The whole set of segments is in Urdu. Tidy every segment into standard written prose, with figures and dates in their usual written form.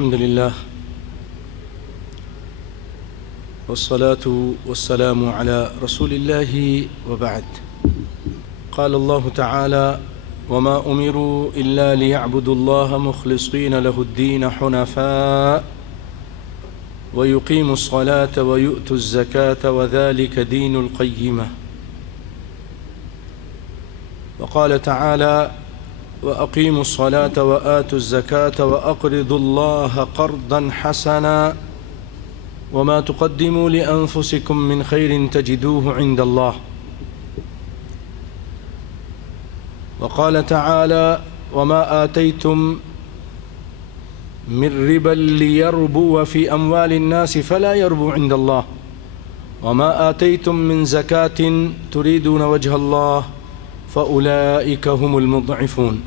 الحمد لله والصلاة والسلام على رسول الله وبعد. قال الله تعالى: وما أمروا إلا ليعبدوا الله مخلصين له الدين حنفاء ويقيموا الصلاة ويؤتوا الزكاة وذلك دين القيمة. وقال تعالى: وأقيموا الصلاة وآتوا الزكاة وأقرضوا الله قرضا حسنا وما تقدموا لأنفسكم من خير تجدوه عند الله. وقال تعالى: وما آتيتم من ربا ليربو في أموال الناس فلا يربو عند الله وما آتيتم من زكاة تريدون وجه الله فأولئك هم المضعفون.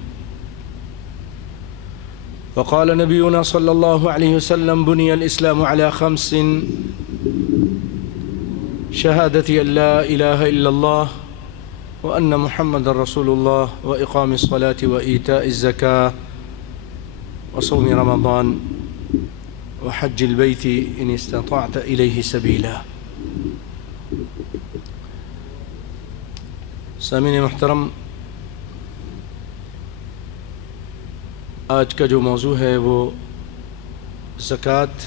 وقال نبينا صلى الله عليه وسلم: بني الإسلام على 5: شهادة أن لا إله إلا الله وأن محمد رسول الله وإقام الصلاة وإيتاء الزكاة وصوم رمضان وحج البيت إن استطعت إليه سبيلا. سامعین محترم، آج کا جو موضوع ہے وہ زکوٰۃ،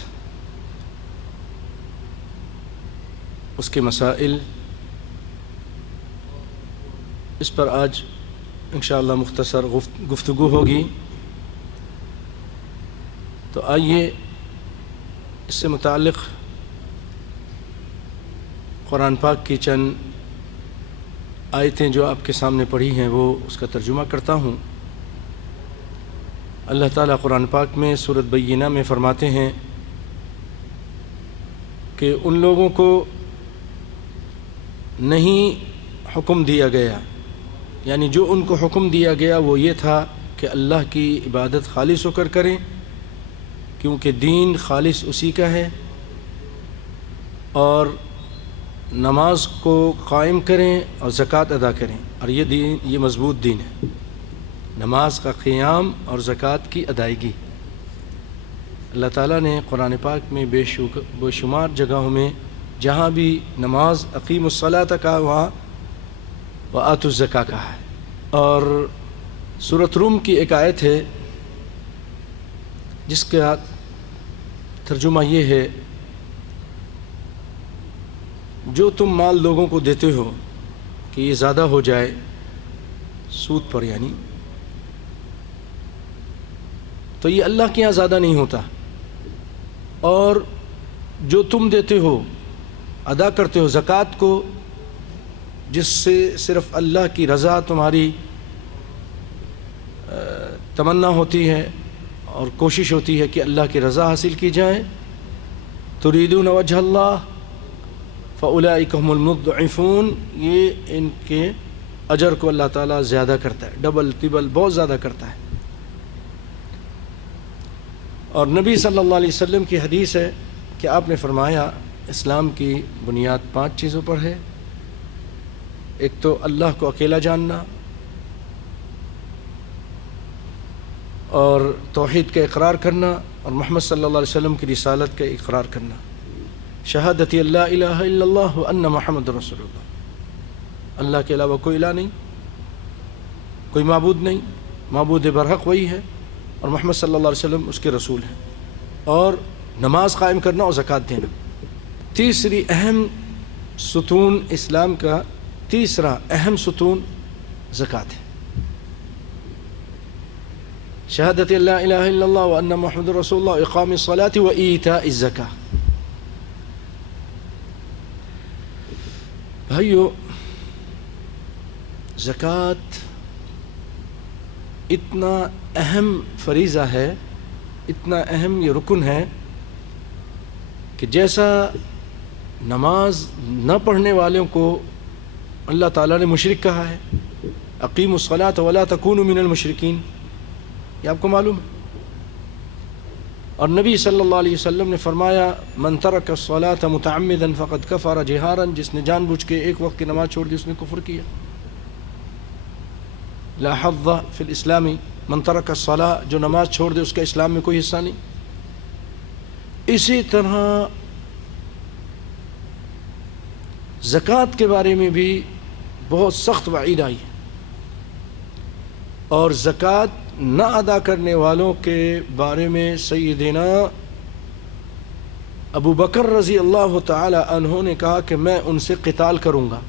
اس کے مسائل، اس پر آج انشاءاللہ مختصر گفتگو ہوگی. تو آئیے اس سے متعلق قرآن پاک کی چند آیتیں جو آپ کے سامنے پڑھی ہیں وہ اس کا ترجمہ کرتا ہوں. اللہ تعالیٰ قرآن پاک میں سورۃ بینہ میں فرماتے ہیں کہ ان لوگوں کو نہیں حکم دیا گیا، یعنی جو ان کو حکم دیا گیا وہ یہ تھا کہ اللہ کی عبادت خالص ہو کر کریں، کیونکہ دین خالص اسی کا ہے، اور نماز کو قائم کریں اور زکوٰۃ ادا کریں. اور یہ دین، یہ مضبوط دین ہے، نماز کا قیام اور زکوٰۃ کی ادائیگی. اللہ تعالیٰ نے قرآن پاک میں بے شمار جگہوں میں جہاں بھی نماز اقیم الصلاۃ کہا وہاں وآتوا الزکاۃ کہا ہے. اور سورۃ روم کی ایک آیت ہے جس کا ترجمہ یہ ہے: جو تم مال لوگوں کو دیتے ہو کہ یہ زیادہ ہو جائے سود پر، یعنی تو یہ اللہ کے یہاں زیادہ نہیں ہوتا، اور جو تم دیتے ہو، ادا کرتے ہو زکوٰۃ کو، جس سے صرف اللہ کی رضا تمہاری تمنا ہوتی ہے اور کوشش ہوتی ہے کہ اللہ کی رضا حاصل کی جائے، تریدون وجہ اللہ فاولئک هم المضعفون، یہ ان کے اجر کو اللہ تعالیٰ زیادہ کرتا ہے، ڈبل ٹربل بہت زیادہ کرتا ہے. اور نبی صلی اللہ علیہ وسلم کی حدیث ہے کہ آپ نے فرمایا اسلام کی بنیاد 5 چیزوں پر ہے. ایک تو اللہ کو اکیلا جاننا، اور توحید کا اقرار کرنا، اور محمد صلی اللہ علیہ وسلم کی رسالت کا اقرار کرنا. شہادت اللہ الہ الا اللہ وان محمد رسول اللہ، اللہ کے علاوہ کوئی الہ نہیں، کوئی معبود نہیں، معبود برحق وہی ہے، اور محمد صلی اللہ علیہ وسلم اس کے رسول ہیں. اور نماز قائم کرنا اور زکوٰۃ دینا. تیسری اہم ستون اسلام کا، تیسرا اہم ستون زکوٰۃ ہے. شہادت اللہ الہ الا اللہ وان محمد رسول اللہ، اقام الصلاۃ و ایتاء الزکاۃ. بھائیو، زکوٰۃ اتنا اہم فریضہ ہے، اتنا اہم یہ رکن ہے کہ جیسا نماز نہ پڑھنے والوں کو اللہ تعالیٰ نے مشرک کہا ہے، اقیموا الصلاۃ ولا تکونوا من المشرکین، یہ آپ کو معلوم ہے. اور نبی صلی اللہ علیہ وسلم نے فرمایا: من ترک الصلاۃ متعمدا فقد کفر جہارا، جس نے جان بوجھ کے ایک وقت کی نماز چھوڑ دی اس نے کفر کیا. لا حظ فی الاسلام من ترک الصلاۃ، جو نماز چھوڑ دے اس کا اسلام میں کوئی حصہ نہیں. اسی طرح زکوٰۃ کے بارے میں بھی بہت سخت وعید آئی ہے، اور زکوٰۃ نہ ادا کرنے والوں کے بارے میں سیدنا ابو بکر رضی اللہ تعالی عنہ نے کہا کہ میں ان سے قتال کروں گا،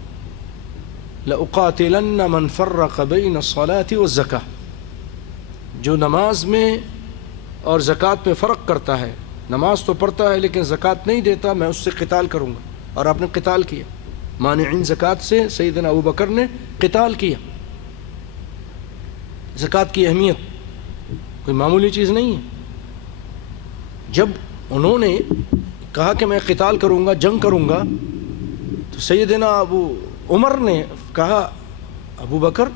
لأقاتلن من فرق بین الصلاۃ والزکاۃ، جو نماز میں اور زکوٰۃ میں فرق کرتا ہے، نماز تو پڑھتا ہے لیکن زکوٰۃ نہیں دیتا، میں اس سے قتال کروں گا۔ اور آپ نے قتال کیا، مانعین زکوٰۃ سے سیدنا ابو بکر نے قتال کیا۔ زکوٰۃ کی اہمیت کوئی معمولی چیز نہیں ہے۔ جب انہوں نے کہا کہ میں قتال کروں گا، جنگ کروں گا، تو سیدنا ابو عمر نے کہا ابو بکر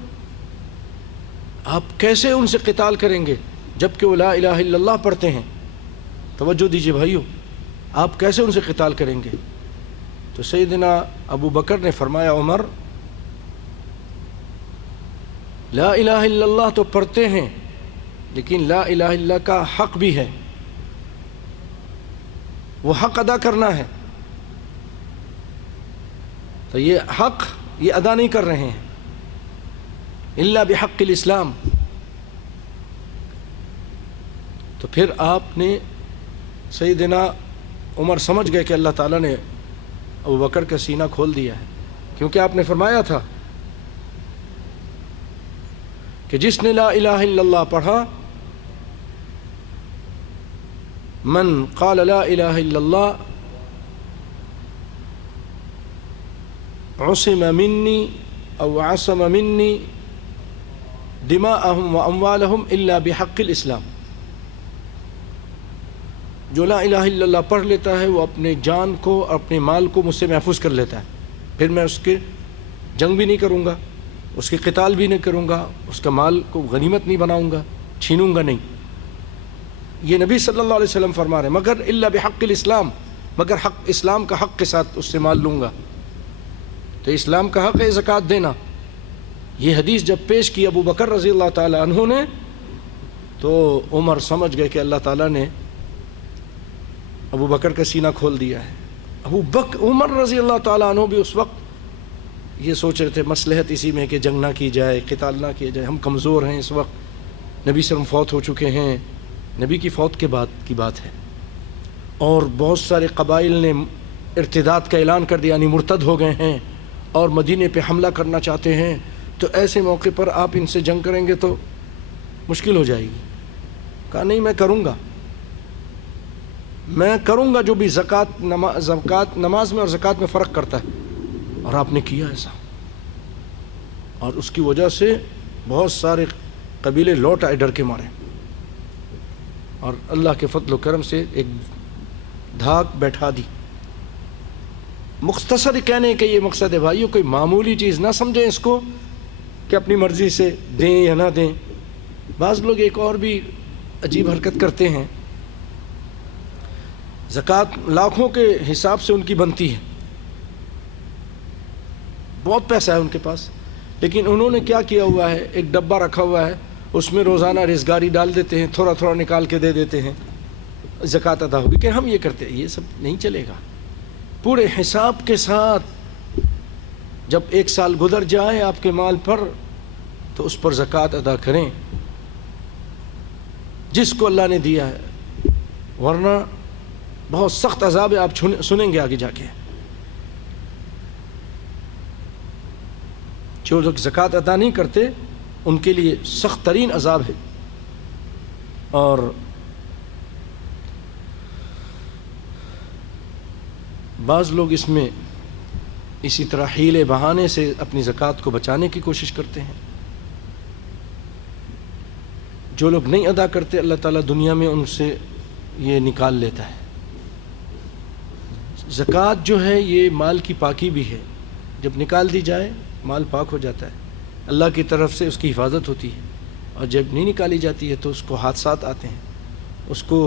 آپ کیسے ان سے قتال کریں گے جبکہ وہ لا الہ الا اللہ پڑھتے ہیں؟ توجہ دیجیے بھائیو، آپ کیسے ان سے قتال کریں گے؟ تو سیدنا ابو بکر نے فرمایا عمر لا الہ الا اللہ تو پڑھتے ہیں لیکن لا الہ الا اللہ کا حق بھی ہے، وہ حق ادا کرنا ہے، تو یہ حق یہ ادا نہیں کر رہے ہیں الا بحق الاسلام۔ تو پھر آپ نے سیدنا عمر سمجھ گئے کہ اللہ تعالیٰ نے ابو بکر کا سینہ کھول دیا ہے، کیونکہ آپ نے فرمایا تھا کہ جس نے لا الہ الا اللہ پڑھا، من قال لا الہ الا اللہ عصم منی او عصم منی دماءہم واموالہم الا بحق الاسلام، جو لا الہ الا اللہ پڑھ لیتا ہے وہ اپنے جان کو اور اپنے مال کو مجھ سے محفوظ کر لیتا ہے، پھر میں اس کے جنگ بھی نہیں کروں گا، اس کے قتال بھی نہیں کروں گا، اس کا مال کو غنیمت نہیں بناؤں گا، چھینوں گا نہیں۔ یہ نبی صلی اللہ علیہ وسلم فرما رہے ہیں، مگر الا بحق الاسلام، مگر حق اسلام کا حق کے ساتھ اس سے مال لوں گا۔ تو اسلام کا حق ہے زکوٰۃ دینا۔ یہ حدیث جب پیش کی ابو بکر رضی اللہ تعالی عنہ نے، تو عمر سمجھ گئے کہ اللہ تعالیٰ نے ابو بکر کا سینہ کھول دیا ہے۔ عمر رضی اللہ تعالیٰ عنہ بھی اس وقت یہ سوچ رہے تھے مصلحت اسی میں کہ جنگ نہ کی جائے، قتال نہ کیا جائے، ہم کمزور ہیں اس وقت، نبی صلی اللہ علیہ وسلم فوت ہو چکے ہیں، نبی کی فوت کے بعد کی بات ہے، اور بہت سارے قبائل نے ارتداد کا اعلان کر دیا، یعنی مرتد ہو گئے ہیں اور مدینے پہ حملہ کرنا چاہتے ہیں، تو ایسے موقع پر آپ ان سے جنگ کریں گے تو مشکل ہو جائے گی۔ کہا نہیں، میں کروں گا جو بھی زکوٰۃ نماز میں اور زکوٰۃ میں فرق کرتا ہے، اور آپ نے کیا ایسا، اور اس کی وجہ سے بہت سارے قبیلے لوٹ آئے ڈر کے مارے، اور اللہ کے فضل و کرم سے ایک دھاک بیٹھا دی۔ مختصر کہنے کا یہ مقصد ہے بھائیو، کوئی معمولی چیز نہ سمجھیں اس کو کہ اپنی مرضی سے دیں یا نہ دیں۔ بعض لوگ ایک اور بھی عجیب حرکت کرتے ہیں، زکوٰۃ لاکھوں کے حساب سے ان کی بنتی ہے، بہت پیسہ ہے ان کے پاس، لیکن انہوں نے کیا کیا ہوا ہے، ایک ڈبہ رکھا ہوا ہے، اس میں روزانہ رزگاری ڈال دیتے ہیں، تھوڑا تھوڑا نکال کے دے دیتے ہیں، زکوٰۃ ادا ہوگی۔ کہ ہم یہ کرتے ہیں، یہ سب نہیں چلے گا، پورے حساب کے ساتھ۔ جب ایک سال گزر جائے آپ کے مال پر تو اس پر زکوٰۃ ادا کریں جس کو اللہ نے دیا ہے، ورنہ بہت سخت عذاب ہے، آپ سنیں گے آگے جا کے۔ جو لوگ زکوٰۃ ادا نہیں کرتے ان کے لیے سخت ترین عذاب ہے۔ اور بعض لوگ اس میں اسی طرح حیلے بہانے سے اپنی زکوٰۃ کو بچانے کی کوشش کرتے ہیں۔ جو لوگ نہیں ادا کرتے اللہ تعالیٰ دنیا میں ان سے یہ نکال لیتا ہے۔ زکوٰۃ جو ہے یہ مال کی پاکی بھی ہے، جب نکال دی جائے مال پاک ہو جاتا ہے، اللہ کی طرف سے اس کی حفاظت ہوتی ہے، اور جب نہیں نکالی جاتی ہے تو اس کو حادثات آتے ہیں، اس کو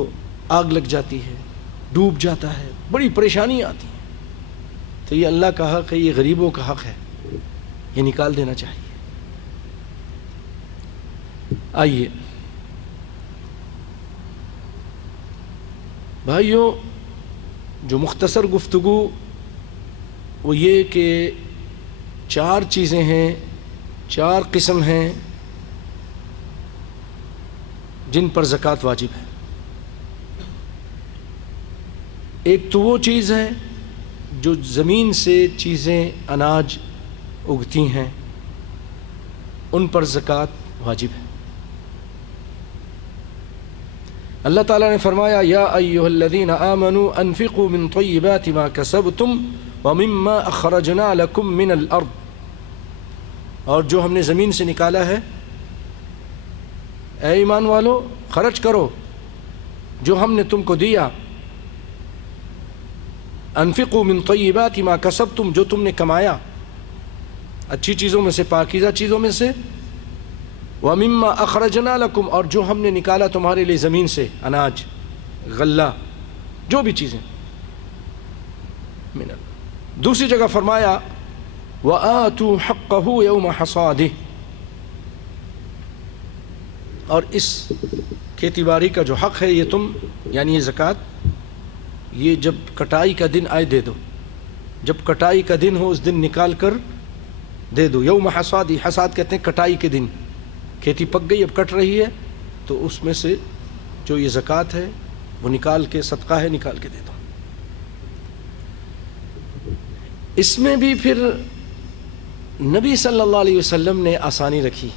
آگ لگ جاتی ہے، ڈوب جاتا ہے، بڑی پریشانی آتی ہیں۔ تو یہ اللہ کا حق ہے، یہ غریبوں کا حق ہے، یہ نکال دینا چاہیے۔ آئیے بھائیوں، جو مختصر گفتگو وہ یہ کہ 4 چیزیں ہیں، 4 قسم ہیں جن پر زکوٰۃ واجب ہے۔ ایک تو وہ چیز ہے جو زمین سے چیزیں اناج اگتی ہیں، ان پر زکوٰۃ واجب ہے۔ اللہ تعالیٰ نے فرمایا یا ایھا الذین آمنوا انفقوا من طیبات ما کسبتم ومما اخرجنا لکم من الارض، اور جو ہم نے زمین سے نکالا ہے، اے ایمان والو خرچ کرو جو ہم نے تم کو دیا۔ انفقوا من طیبات ما کسبتم، جو تم نے کمایا اچھی چیزوں میں سے، پاکیزہ چیزوں میں سے، وَمِمَّا أَخْرَجْنَا لَكُمْ، اور جو ہم نے نکالا تمہارے لیے زمین سے، اناج، غلہ، جو بھی چیزیں۔ دوسری جگہ فرمایا وَآتُوا حَقَّهُ يَوْمَ حَصَادِهِ، اور اس کھیتی باڑی کا جو حق ہے یہ تم، یعنی یہ زکوٰۃ، یہ جب کٹائی کا دن آئے دے دو، جب کٹائی کا دن ہو اس دن نکال کر دے دو۔ یوم حصادی، حصاد کہتے ہیں کٹائی کے دن، کھیتی پک گئی اب کٹ رہی ہے تو اس میں سے جو یہ زکوٰۃ ہے وہ نکال کے، صدقہ ہے نکال کے دے دو۔ اس میں بھی پھر نبی صلی اللہ علیہ وسلم نے آسانی رکھی۔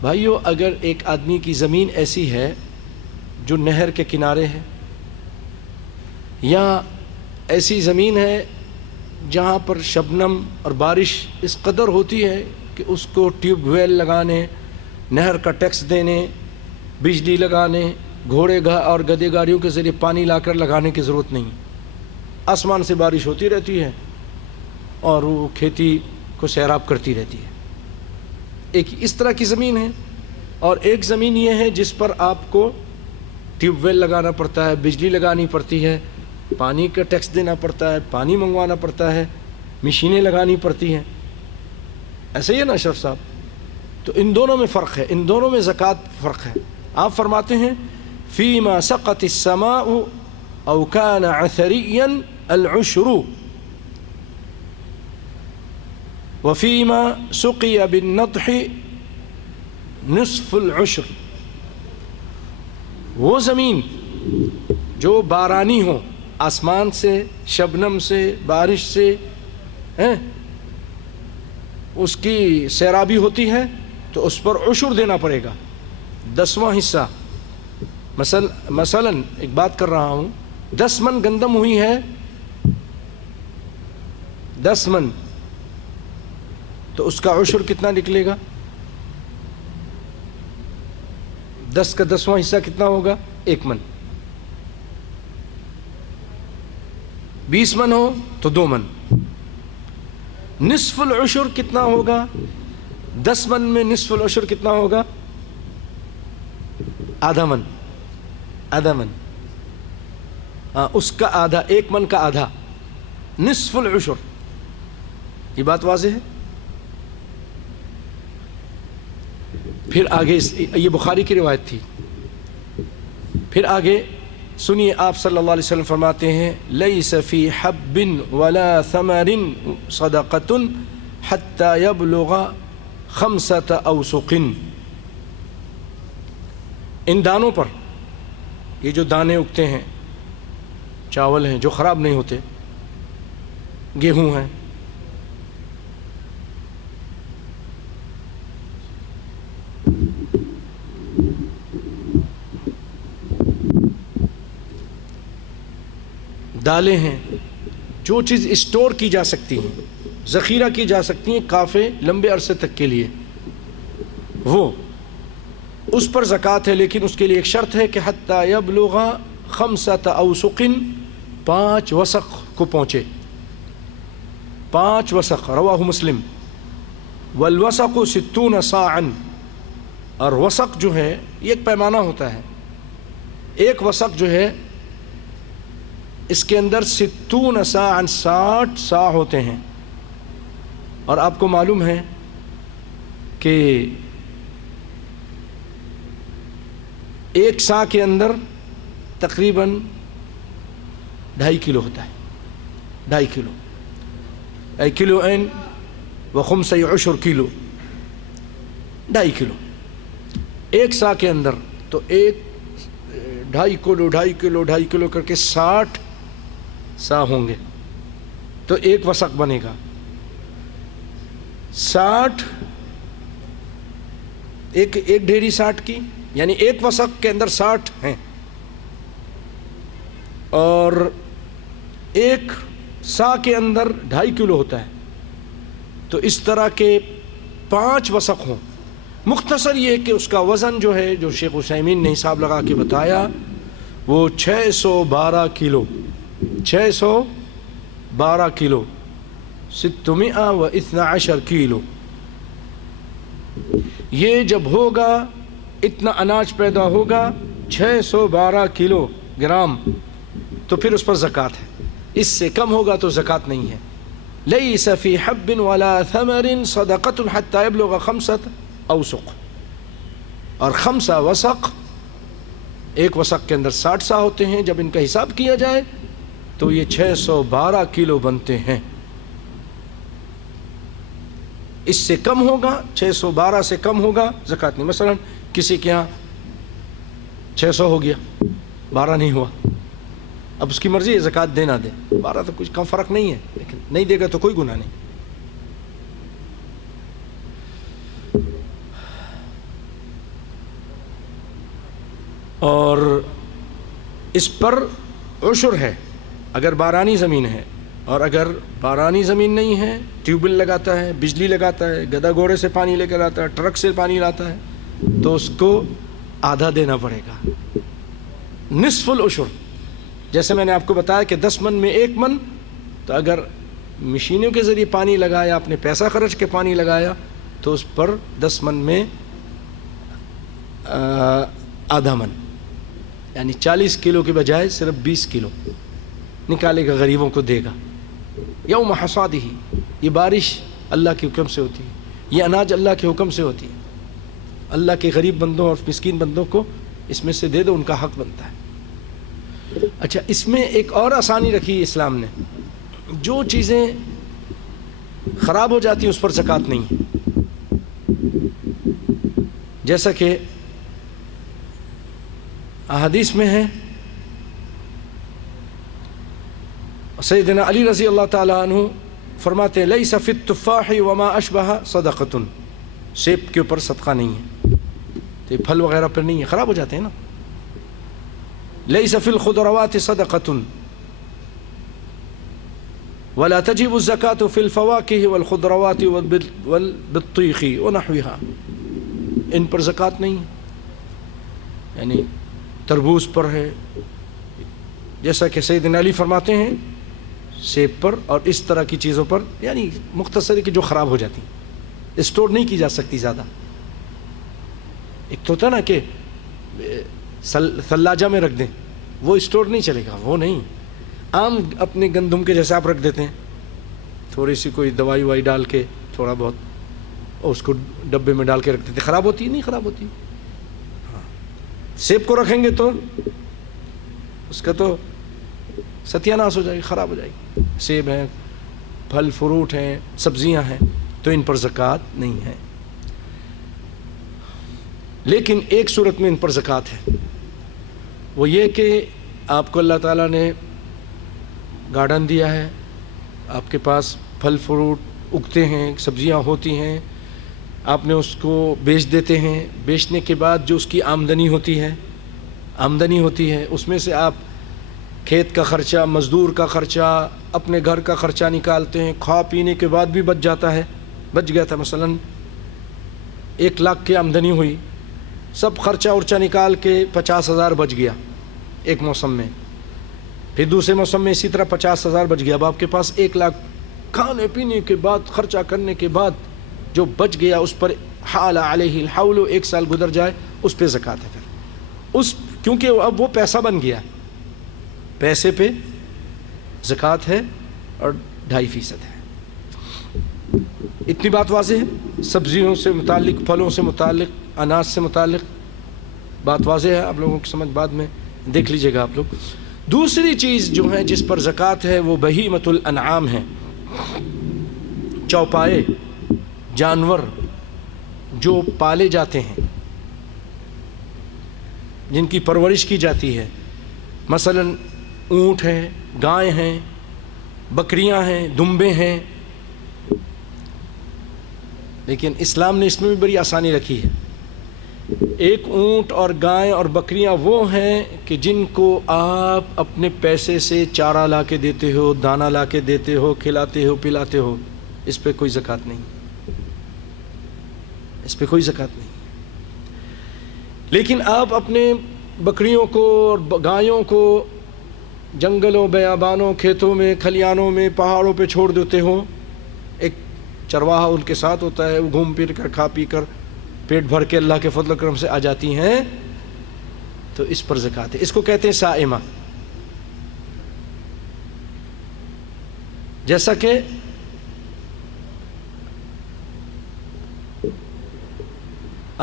بھائیو، اگر ایک آدمی کی زمین ایسی ہے جو نہر کے کنارے ہے، یا ایسی زمین ہے جہاں پر شبنم اور بارش اس قدر ہوتی ہے کہ اس کو ٹیوب ویل لگانے، نہر کا ٹیکس دینے، بجلی لگانے، گھوڑے اور گدے گاڑیوں کے ذریعے پانی لا کر لگانے کی ضرورت نہیں، آسمان سے بارش ہوتی رہتی ہے اور وہ کھیتی کو سیراب کرتی رہتی ہے۔ ایک اس طرح کی زمین ہے، اور ایک زمین یہ ہے جس پر آپ کو ٹیوب ویل لگانا پڑتا ہے، بجلی لگانی پڑتی ہے، پانی کا ٹیکس دینا پڑتا ہے، پانی منگوانا پڑتا ہے، مشینیں لگانی پڑتی ہیں۔ ایسے ہی ہے نا اشرف صاحب؟ تو ان دونوں میں فرق ہے، ان دونوں میں زکوٰۃ فرق ہے۔ آپ فرماتے ہیں فیما سقط السماء او کان عثریا العشر وفیما سقی بالنضح نصف العشر، وہ زمین جو بارانی ہو، آسمان سے، شبنم سے، بارش سے اس کی سیرابی ہوتی ہے تو اس پر عشر دینا پڑے گا، 10واں حصہ۔ مثلا ایک بات کر رہا ہوں، 10 من گندم ہوئی ہے، 10 من، تو اس کا عشر کتنا نکلے گا؟ 10 کا 10واں حصہ کتنا ہوگا؟ 1 من۔ 20 من ہو تو 2 من۔ نصف العشر کتنا ہوگا؟ 10 من میں نصف العشر کتنا ہوگا؟ آدھا من، آدھا من، اس کا آدھا، 1 من کا آدھا، نصف العشر۔ یہ بات واضح ہے؟ پھر آگے یہ بخاری کی روایت تھی، پھر آگے سنیے، آپ صلی اللہ علیہ وسلم فرماتے ہیں لیس فی حب ولا ثمر صدقۃ حتی یبلغ 5 اوسق، ان دانوں پر، یہ جو دانے اگتے ہیں، چاول ہیں جو خراب نہیں ہوتے، گیہوں ہیں، دالیں ہیں، جو چیز اسٹور کی جا سکتی ہیں، ذخیرہ کی جا سکتی ہیں کافی لمبے عرصے تک کے لیے، وہ اس پر زکوٰۃ ہے، لیکن اس کے لیے ایک شرط ہے کہ حتی یبلغ 5 اوسق، 5 وسق کو پہنچے، 5 وسق، رواہ مسلم۔ والوسق 60 صاعا، اور وسق جو ہے یہ ایک پیمانہ ہوتا ہے، ایک وسق جو ہے اس کے اندر 60 صاعا، 60 صاع ہوتے ہیں، اور آپ کو معلوم ہے کہ ایک صاع کے اندر تقریباً 2.5 کلو ہوتا ہے. 2.5 کلو ای کلو این و خمسہ عشر کلو، 2.5 کلو ایک سا کے اندر. تو ایک 2.5 کلو 2.5 کلو 2.5 کلو کر کے 60 سا ہوں گے تو ایک وسق بنے گا. 60 ایک ڈھیری 60 کی، یعنی ایک وسق کے اندر 60 ہیں، اور ایک سا کے اندر 2.5 کلو ہوتا ہے. تو اس طرح کے 5 وسق ہوں. مختصر یہ کہ اس کا وزن جو ہے، جو شیخ عثیمین نے حساب لگا کے بتایا، وہ 612 کلو 612 کلو 612 کلو. یہ جب ہوگا، اتنا اناج پیدا ہوگا 612 کلو گرام، تو پھر اس پر زکوٰۃ ہے. اس سے کم ہوگا تو زکوٰۃ نہیں ہے. لیس فی حب ولا ثمر صدقۃ حتی یبلغ 5 اوسق. اور 5 وسق، ایک وسق کے اندر 60 سا ہوتے ہیں. جب ان کا حساب کیا جائے تو یہ 612 کلو بنتے ہیں. اس سے کم ہوگا، 612 سے کم ہوگا، زکوٰۃ نہیں. مثلا کسی کے ہاں 600 ہو گیا، 12 نہیں ہوا، اب اس کی مرضی ہے زکوٰۃ دینا دے. 12 تو کچھ کم فرق نہیں ہے، لیکن نہیں دے گا تو کوئی گناہ نہیں. اور اس پر عشر ہے اگر بارانی زمین ہے. اور اگر بارانی زمین نہیں ہے، ٹیوب ویل لگاتا ہے، بجلی لگاتا ہے، گدھا گھوڑے سے پانی لے کر آتا ہے، ٹرک سے پانی لاتا ہے، تو اس کو آدھا دینا پڑے گا، نصف العشر. جیسے میں نے آپ کو بتایا کہ 10 من میں 1 من، تو اگر مشینوں کے ذریعے پانی لگایا، اپنے پیسہ خرچ کے پانی لگایا، تو اس پر 10 من میں آدھا من، یعنی 40 کلو کے بجائے صرف 20 کلو نکالے گا، غریبوں کو دے گا. یوم حصادہ، یہ بارش اللہ کے حکم سے ہوتی ہے، یہ اناج اللہ کے حکم سے ہوتی ہے. اللہ کے غریب بندوں اور مسکین بندوں کو اس میں سے دے دو، ان کا حق بنتا ہے. اچھا، اس میں ایک اور آسانی رکھی اسلام نے. جو چیزیں خراب ہو جاتی ہیں اس پر زکوٰۃ نہیں ہے. جیسا کہ احادیث میں ہے، سیدنا علی رضی اللہ تعالیٰ عنہ فرماتے ہیں لیس فی التفاح وما اشبہ صدقۃ. سیب کے اوپر صدقہ نہیں ہے، تو یہ پھل وغیرہ پر نہیں ہے، خراب ہو جاتے ہیں نا. لیس فی الخضروات صدقۃ ولا تجب الزکاة فی الفواکہ والخضروات والبطیخ ونحوها. ان پر زکوٰۃ نہیں ہے، یعنی تربوز پر ہے. جیسا کہ سیدنا علی فرماتے ہیں سیب پر اور اس طرح کی چیزوں پر، یعنی مختصر کہ جو خراب ہو جاتی، اسٹور نہیں کی جا سکتی زیادہ. ایک تو ہوتا نا کہ ثلاجہ میں رکھ دیں، وہ اسٹور نہیں چلے گا، وہ نہیں. عام اپنے گندم کے جیسے آپ رکھ دیتے ہیں، تھوڑی سی کوئی دوائی وائی ڈال کے تھوڑا بہت، اور اس کو ڈبے میں ڈال کے رکھ دیتے، خراب ہوتی نہیں خراب ہوتی. سیب کو رکھیں گے تو اس کا تو ستیہ ناش ہو جائے گی، خراب ہو جائے گی. سیب ہیں، پھل فروٹ ہیں، سبزیاں ہیں، تو ان پر زکوٰۃ نہیں ہے. لیکن ایک صورت میں ان پر زکوٰۃ ہے، وہ یہ کہ آپ کو اللہ تعالیٰ نے گارڈن دیا ہے، آپ کے پاس پھل فروٹ اگتے ہیں، سبزیاں ہوتی ہیں، آپ نے اس کو بیچ دیتے ہیں. بیچنے کے بعد جو اس کی آمدنی ہوتی ہے اس میں سے آپ کھیت کا خرچہ، مزدور کا خرچہ، اپنے گھر کا خرچہ نکالتے ہیں. کھا پینے کے بعد بھی بچ گیا تھا. مثلا 1 لاکھ کی آمدنی ہوئی، سب خرچہ ورچہ نکال کے 50,000 بچ گیا ایک موسم میں. پھر دوسرے موسم میں اسی طرح 50,000 بچ گیا. اب آپ کے پاس 1 لاکھ کھانے پینے کے بعد، خرچہ کرنے کے بعد جو بچ گیا، اس پر حال علیہ الحول، 1 سال گزر جائے، اس پہ زکوٰۃ ہے. پھر کیونکہ اب وہ پیسہ بن گیا، پیسے پہ زکوٰۃ ہے اور 2.5% ہے. اتنی بات واضح ہے. سبزیوں سے متعلق، پھلوں سے متعلق، اناج سے متعلق بات واضح ہے. آپ لوگوں کی سمجھ بعد میں دیکھ لیجئے گا آپ لوگ. دوسری چیز جو ہے جس پر زکوٰۃ ہے وہ بہیمۃ الانعام ہے. چوپائے جانور جو پالے جاتے ہیں، جن کی پرورش کی جاتی ہے، مثلا اونٹ ہیں، گائے ہیں، بکریاں ہیں، دمبے ہیں. لیکن اسلام نے اس میں بھی بڑی آسانی رکھی ہے. ایک اونٹ اور گائے اور بکریاں وہ ہیں کہ جن کو آپ اپنے پیسے سے چارہ لا کے دیتے ہو، دانہ لا کے دیتے ہو، کھلاتے ہو، پلاتے ہو، اس پہ کوئی زکوٰۃ نہیں، اس پہ کوئی زکوٰۃ نہیں. لیکن آپ اپنے بکریوں کو اور گایوں کو جنگلوں، بیابانوں، کھیتوں میں، کھلیانوں میں، پہاڑوں پہ چھوڑ دیتے ہو. ایک چرواہا ان کے ساتھ ہوتا ہے، وہ گھوم پھر کر کھا پی کر پیٹ بھر کے اللہ کے فضل و کرم سے آ جاتی ہیں، تو اس پر زکوٰۃ ہے. اس کو کہتے ہیں صائمہ. جیسا کہ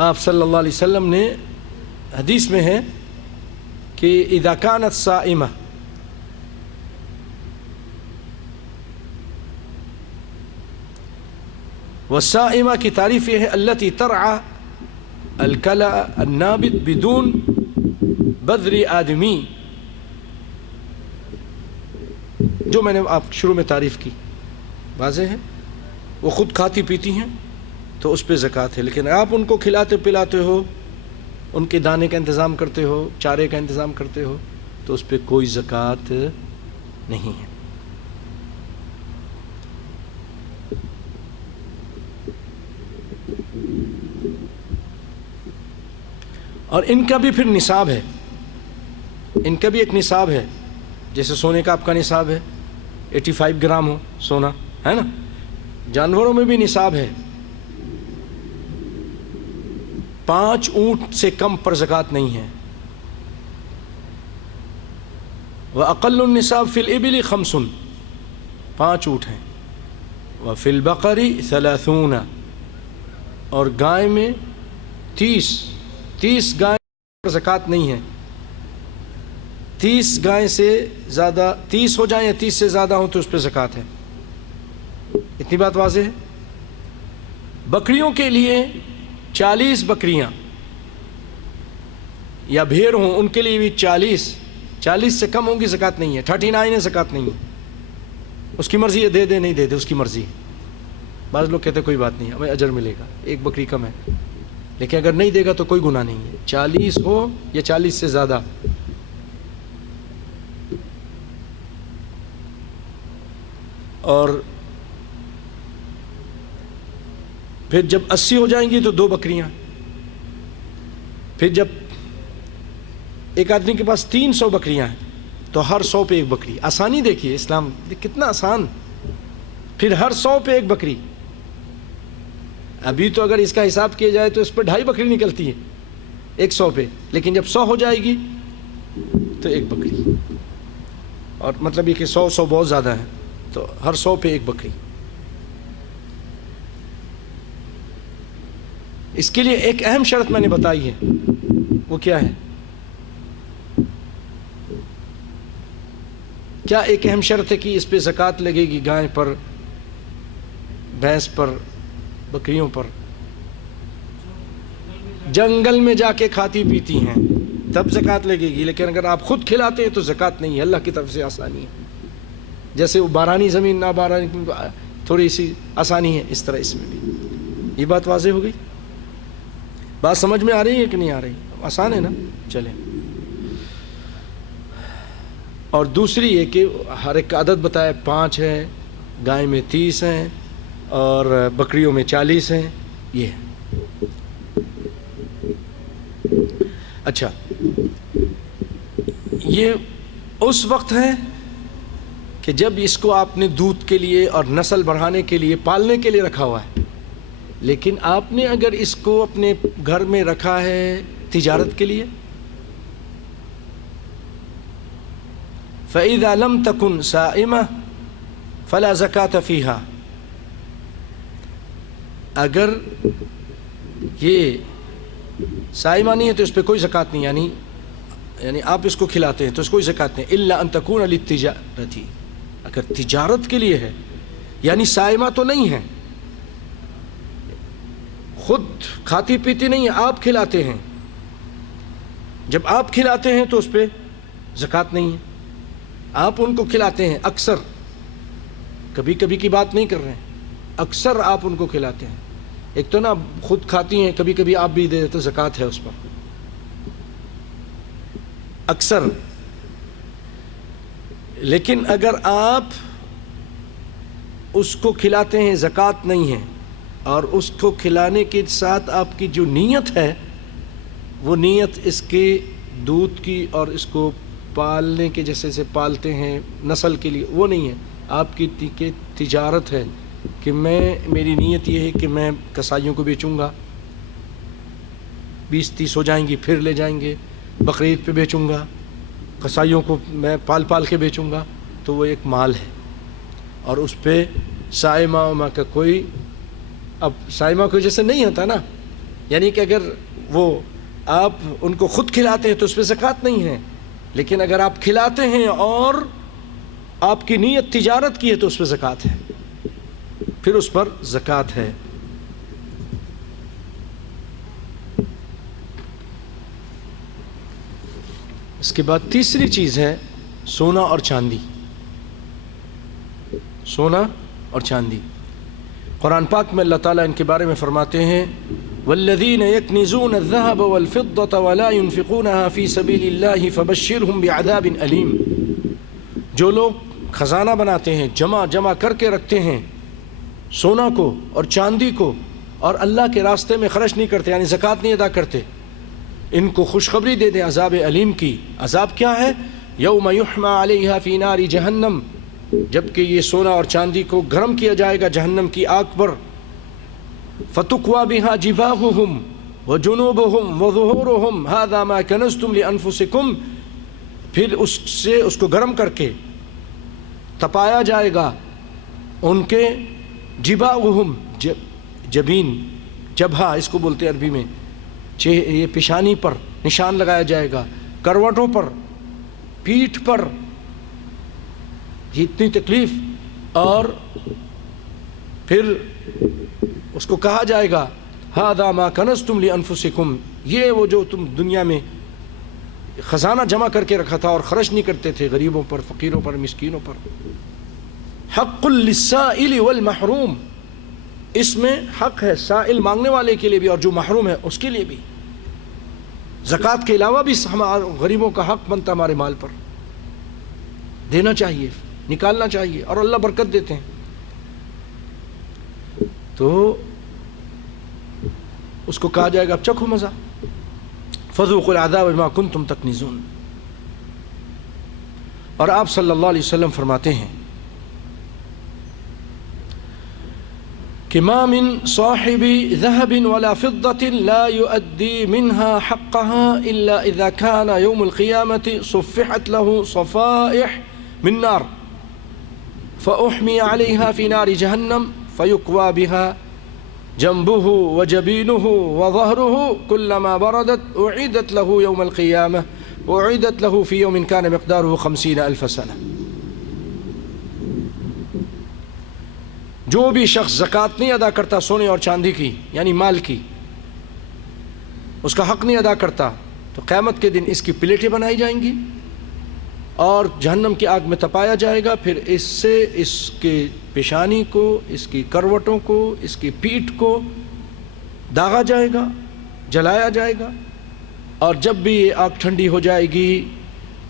آپ صلی اللہ علیہ وسلم نے حدیث میں ہے کہ اذا كانت صائمہ، والصائمہ کی تعریف یہ ہے التي ترعى الكلأ النابت بدون بذر آدمی، جو میں نے آپ شروع میں تعریف کی واضح ہے. وہ خود کھاتی پیتی ہیں تو اس پہ زکوٰۃ ہے. لیکن آپ ان کو کھلاتے پلاتے ہو، ان کے دانے کا انتظام کرتے ہو، چارے کا انتظام کرتے ہو، تو اس پہ کوئی زکوٰۃ نہیں ہے. اور ان کا بھی پھر نصاب ہے، ان کا بھی ایک نصاب ہے. جیسے سونے کا آپ کا نصاب ہے 85 گرام ہو سونا، ہے نا. جانوروں میں بھی نصاب ہے. 5 اونٹ سے کم پر زکوٰۃ نہیں ہے. وَأَقَلُّ النِّصَابِ فِي الْإِبِلِ 5، 5 اونٹ ہیں. وَفِي الْبَقَرِ 30، اور گائے میں 30 گائے پر زکوٰۃ نہیں ہے. 30 گائے سے زیادہ، 30 ہو جائیں یا 30 سے زیادہ ہوں تو اس پہ زکوٰۃ ہے. اتنی بات واضح ہے. بکریوں کے لیے 40 بکریاں یا بھیڑ ہوں، ان کے لیے بھی 40 سے کم ہوں گی زکوٰۃ نہیں ہے. 39 ہے، زکوٰۃ نہیں ہے. اس کی مرضی ہے، دے دے نہیں دے دے، اس کی مرضی ہے. بعض لوگ کہتے ہیں کوئی بات نہیں، ہمیں اجر ملے گا، ایک بکری کم ہے. لیکن اگر نہیں دے گا تو کوئی گناہ نہیں ہے. 40 ہو یا 40 سے زیادہ. اور پھر جب 80 ہو جائیں گی تو 2 بکریاں. پھر جب ایک آدمی کے پاس 300 بکریاں ہیں تو ہر 100 پہ 1 بکری. آسانی دیکھیے اسلام کتنا آسان. پھر ہر 100 پہ 1 بکری. ابھی تو اگر اس کا حساب کیا جائے تو اس پہ 2.5 بکری نکلتی ہے 100 پہ، لیکن جب 100 ہو جائے گی تو 1 بکری. اور مطلب یہ کہ 100 بہت زیادہ ہے، تو ہر 100 پہ 1 بکری. اس کے لیے ایک اہم شرط میں نے بتائی ہے. وہ کیا ہے؟ کیا ایک اہم شرط ہے کہ اس پہ زکوٰۃ لگے گی؟ گائے پر، بھینس پر، بکریوں پر. جنگل میں جا کے کھاتی پیتی ہیں تب زکوٰۃ لگے گی. لیکن اگر آپ خود کھلاتے ہیں تو زکوٰۃ نہیں ہے. اللہ کی طرف سے آسانی ہے. جیسے وہ بارانی زمین، نہ بارانی، تھوڑی سی آسانی ہے، اس طرح اس میں بھی. یہ بات واضح ہو گئی؟ بات سمجھ میں آ رہی ہے کہ نہیں آ رہی؟ آسان ہے نا. چلیں. اور دوسری یہ کہ ہر ایک کا عدد بتایا، 5 ہے، گائے میں 30 ہیں، اور بکریوں میں 40 ہیں. یہ ہے. اچھا، یہ اس وقت ہے کہ جب اس کو آپ نے دودھ کے لیے اور نسل بڑھانے کے لیے، پالنے کے لیے رکھا ہوا ہے. لیکن آپ نے اگر اس کو اپنے گھر میں رکھا ہے تجارت کے لیے، فَإِذَا لَمْ تَكُنْ صَائِمَةً فَلَا زَكَاةَ فِيهَا. اگر یہ صائمہ نہیں ہے تو اس پہ کوئی زکوٰۃ نہیں. یعنی یعنی آپ اس کو کھلاتے ہیں تو اس کو زکوٰۃ نہیں. الا ان تکون للتجارۃ، اگر تجارت کے لیے ہے یعنی صائمہ تو نہیں ہے، خود کھاتی پیتی نہیں ہے، آپ کھلاتے ہیں. جب آپ کھلاتے ہیں تو اس پہ زکوٰۃ نہیں ہے. آپ ان کو کھلاتے ہیں، اکثر، کبھی کبھی کی بات نہیں کر رہے ہیں، اکثر آپ ان کو کھلاتے ہیں. ایک تو نا خود کھاتی ہیں، کبھی کبھی آپ بھی دے دیتے، زکوٰۃ ہے اس پر اکثر. لیکن اگر آپ اس کو کھلاتے ہیں، زکوٰۃ نہیں ہے، اور اس کو کھلانے کے ساتھ آپ کی جو نیت ہے وہ نیت اس کے دودھ کی اور اس کو پالنے کے، جیسے سے پالتے ہیں نسل کے لیے، وہ نہیں ہے. آپ کی تجارت ہے کہ میری نیت یہ ہے کہ میں کسائیوں کو بیچوں گا، 20-30 ہو جائیں گی، پھر لے جائیں گے، بقرعید پہ بیچوں گا، کسائیوں کو میں پال کے بیچوں گا، تو وہ ایک مال ہے. اور اس پہ سائمہ وما کا کوئی، اب سائمہ کو جیسے نہیں ہوتا نا، یعنی کہ اگر وہ آپ ان کو خود کھلاتے ہیں تو اس پہ زکوٰۃ نہیں ہے. لیکن اگر آپ کھلاتے ہیں اور آپ کی نیت تجارت کی ہے تو اس پہ زکوٰۃ ہے، پھر اس پر زکوٰۃ ہے. اس کے بعد تیسری چیز ہے سونا اور چاندی. سونا اور چاندی، قرآن پاک میں اللہ تعالیٰ ان کے بارے میں فرماتے ہیں والذین یکنزون الذهب والفضة ولا ينفقونها في سبيل الله فبشرهم بعذاب علیم. جو لوگ خزانہ بناتے ہیں، جمع کر کے رکھتے ہیں سونا کو اور چاندی کو، اور اللہ کے راستے میں خرچ نہیں کرتے، یعنی زکوٰۃ نہیں ادا کرتے، ان کو خوشخبری دے دیں عذاب علیم کی. عذاب کیا ہے؟ یوم یحمى علیہا فی نار جہنم، جبکہ یہ سونا اور چاندی کو گرم کیا جائے گا جہنم کی آگ پر. فتقوی بها جباہہم وجنوبہم وظہورہم ھذا ما کنزتم لانفسکم، پھر اس سے اس کو گرم کر کے تپایا جائے گا ان کے جباہہم، جبین، جبہہ اس کو بولتے عربی میں، یہ پیشانی پر نشان لگایا جائے گا، کروٹوں پر، پیٹھ پر، یہ اتنی تکلیف. اور پھر اس کو کہا جائے گا ھذا ما کنزتم لانفسکم، یہ وہ جو تم دنیا میں خزانہ جمع کر کے رکھا تھا اور خرچ نہیں کرتے تھے غریبوں پر، فقیروں پر، مسکینوں پر. حق للسائل والمحروم، اس میں حق ہے سائل مانگنے والے کے لیے بھی اور جو محروم ہے اس کے لیے بھی. زکوٰۃ کے علاوہ بھی غریبوں کا حق بنتا ہمارے مال پر، دینا چاہیے، نکالنا چاہیے، اور اللہ برکت دیتے ہیں. تو اس کو کہا جائے گا اب چکھو مزہ، فذوقوا العذاب بما کنتم تکنزون. اور آپ صلی اللہ علیہ وسلم فرماتے ہیں کہ ما من صاحب ذهب ولا فضة لا يؤدي منها حقها إلا إذا كان يوم القيامة صفحت له صفائح من نار فأحمي عليها في نار جهنم فيكوى بها جنبه وجبينه وظهره كلما بردت أعيدت له يوم القيامة وأعيدت له في يوم كان مقداره 50,000 سنة. جو بھی شخص زکوٰۃ نہیں ادا کرتا سونے اور چاندی کی یعنی مال کی، اس کا حق نہیں ادا کرتا، تو قیامت کے دن اس کی پلیٹیں بنائی جائیں گی اور جہنم کی آگ میں تپایا جائے گا. پھر اس سے اس کے پیشانی کو، اس کی کروٹوں کو، اس کی پیٹھ کو داغا جائے گا، جلایا جائے گا. اور جب بھی یہ آگ ٹھنڈی ہو جائے گی،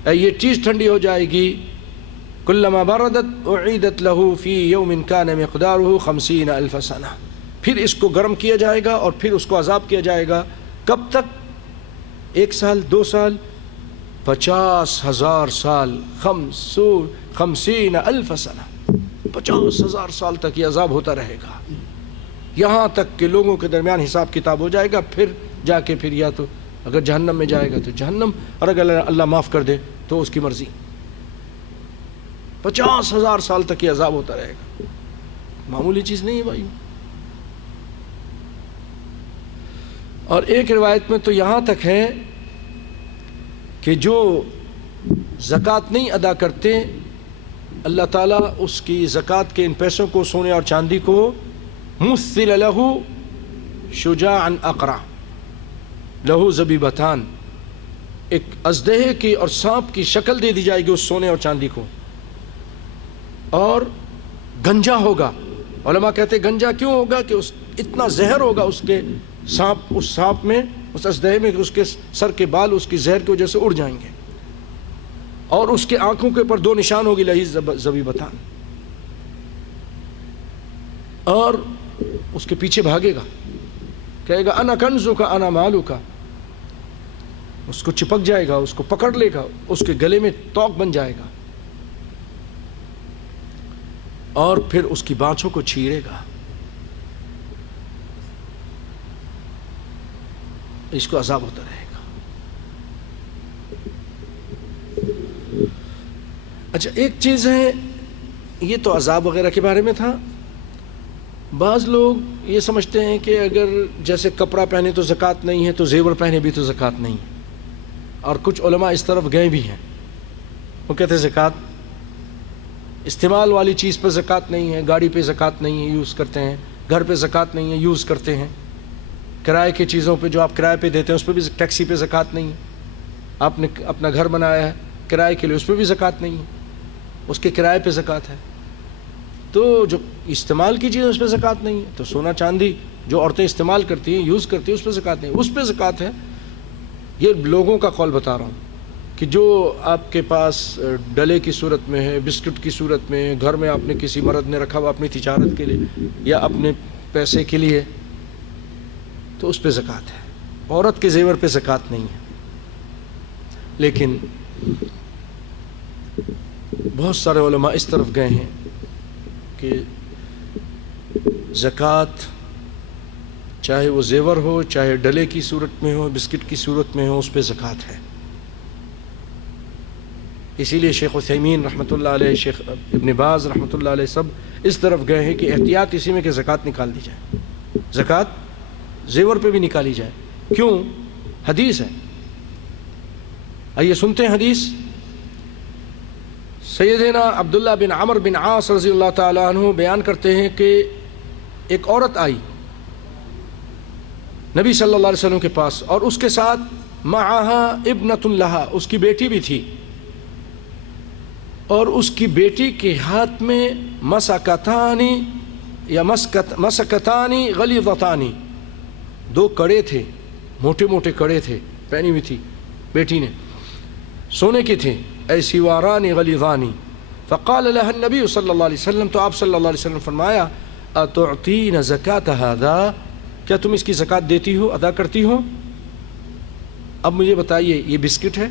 یہ چیز ٹھنڈی ہو جائے گی، کلما بردت اعیدت له فی یوم کان مقدارہ 50,000 سنہ، پھر اس کو گرم کیا جائے گا اور پھر اس کو عذاب کیا جائے گا. کب تک؟ 1 سال، 2 سال، 50,000 سال، 50,000 سنہ، 50,000 سال تک یہ عذاب ہوتا رہے گا، یہاں تک کہ لوگوں کے درمیان حساب کتاب ہو جائے گا. پھر جا کے پھر یا تو اگر جہنم میں جائے گا تو جہنم، اور اگر اللہ معاف کر دے تو اس کی مرضی. 50,000 سال تک یہ عذاب ہوتا رہے گا، معمولی چیز نہیں ہے بھائی. اور ایک روایت میں تو یہاں تک ہے کہ جو زکوٰۃ نہیں ادا کرتے اللہ تعالیٰ اس کی زکوٰۃ کے ان پیسوں کو سونے اور چاندی کو مثل لہو شجاعا اقرع لہو زبیبتان، ایک اژدہے کی اور سانپ کی شکل دے دی جائے گی اس سونے اور چاندی کو، اور گنجا ہوگا۔ علماء کہتے ہیں گنجا کیوں ہوگا کہ اتنا زہر ہوگا اس کے سانپ میں، اس اژدہے میں، اس کے سر کے بال اس کی زہر کی وجہ سے اڑ جائیں گے، اور اس کے آنکھوں کے اوپر 2 نشان ہوگی لہی زبیبتان، اور اس کے پیچھے بھاگے گا، کہے گا انا کنزو کا انا مالو کا، اس کو چپک جائے گا، اس کو پکڑ لے گا، اس کے گلے میں توق بن جائے گا، اور پھر اس کی بانچھوں کو چھیڑے گا۔ اس کو عذاب ہوتا رہے گا۔ اچھا ایک چیز ہے، یہ تو عذاب وغیرہ کے بارے میں تھا۔ بعض لوگ یہ سمجھتے ہیں کہ اگر جیسے کپڑا پہنے تو زکوٰۃ نہیں ہے تو زیور پہنے بھی تو زکوٰۃ نہیں ہے، اور کچھ علماء اس طرف گئے بھی ہیں، وہ کہتے ہیں زکوٰۃ استعمال والی چیز پہ زکوٰۃ نہیں ہے، گاڑی پہ زکوٰۃ نہیں ہے یوز کرتے ہیں، گھر پہ زکوٰۃ نہیں ہے یوز کرتے ہیں، کرائے کی چیزوں پہ جو آپ کرائے پہ دیتے ہیں اس پہ بھی ٹیکسی پہ زکوٰۃ نہیں ہے، آپ نے اپنا گھر بنایا ہے کرائے کے لیے اس پہ بھی زکوٰۃ نہیں ہے، اس کے کرائے پہ زکوٰۃ ہے۔ تو جو استعمال کی چیز اس پہ زکوٰۃ نہیں ہے، تو سونا چاندی جو عورتیں استعمال کرتی ہیں یوز کرتی ہیں اس پہ زکوٰۃ نہیں ہے، اس پہ زکوٰۃ ہے۔ یہ لوگوں کا قول بتا رہا ہوں کہ جو آپ کے پاس ڈلے کی صورت میں ہے، بسکٹ کی صورت میں ہے، گھر میں آپ نے کسی مرد نے رکھا ہوا اپنی تجارت کے لیے یا اپنے پیسے کے لیے، تو اس پہ زکوٰۃ ہے۔ عورت کے زیور پہ زکوٰۃ نہیں ہے۔ لیکن بہت سارے علماء اس طرف گئے ہیں کہ زکوٰۃ چاہے وہ زیور ہو، چاہے ڈلے کی صورت میں ہو، بسکٹ کی صورت میں ہو، اس پہ زکوٰۃ ہے۔ اسی لیے شیخ عثیمین رحمۃ اللہ علیہ، شیخ ابن باز رحمۃ اللہ علیہ سب اس طرف گئے ہیں کہ احتیاط اسی میں کہ زکوٰۃ نکال دی جائے، زکوٰۃ زیور پہ بھی نکالی جائے۔ کیوں؟ حدیث ہے، آئیے سنتے ہیں حدیث۔ سیدنا عبداللہ بن عمر بن عاص رضی اللہ تعالیٰ عنہ بیان کرتے ہیں کہ ایک عورت آئی نبی صلی اللہ علیہ وسلم کے پاس، اور اس کے ساتھ معہا ابنۃ لہا، اس کی بیٹی بھی تھی، اور اس کی بیٹی کے ہاتھ میں مسکتانی یا مسکتانی غلیظتانی، 2 کڑے تھے، موٹے موٹے کڑے تھے، پہنی ہوئی تھی بیٹی نے، سونے کے تھے، ایسی وارانی غلیظانی۔ فقال لها النبی صلی اللہ علیہ وسلم، تو آپ صلی اللہ علیہ وسلم فرمایا اتعطین زکاۃ ھذا، کیا تم اس کی زکوٰۃ دیتی ہو، ادا کرتی ہو؟ اب مجھے بتائیے، یہ بسکٹ ہے،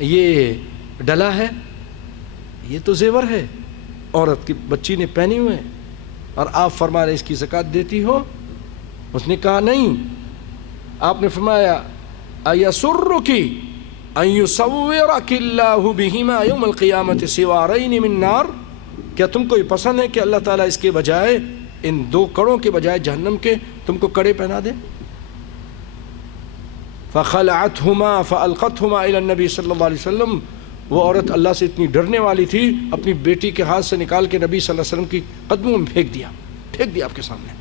یہ ڈلا ہے، یہ تو زیور ہے، عورت کی بچی نے پہنی ہوئے، اور آپ فرما رہے اس کی زکوٰۃ دیتی ہو؟ اس نے کہا نہیں۔ آپ نے فرمایا ایسرکی ان یصورک اللہ بہما یوم القیامۃ سوارین من نار، کیا تم کو یہ پسند ہے کہ اللہ تعالیٰ اس کے بجائے، ان 2 کڑوں کے بجائے جہنم کے تم کو کڑے پہنا دے؟ فخلعتہما فالقتہما الی النبی صلی اللہ علیہ وسلم، وہ عورت اللہ سے اتنی ڈرنے والی تھی، اپنی بیٹی کے ہاتھ سے نکال کے نبی صلی اللہ علیہ وسلم کی قدموں میں پھینک دیا آپ کے سامنے،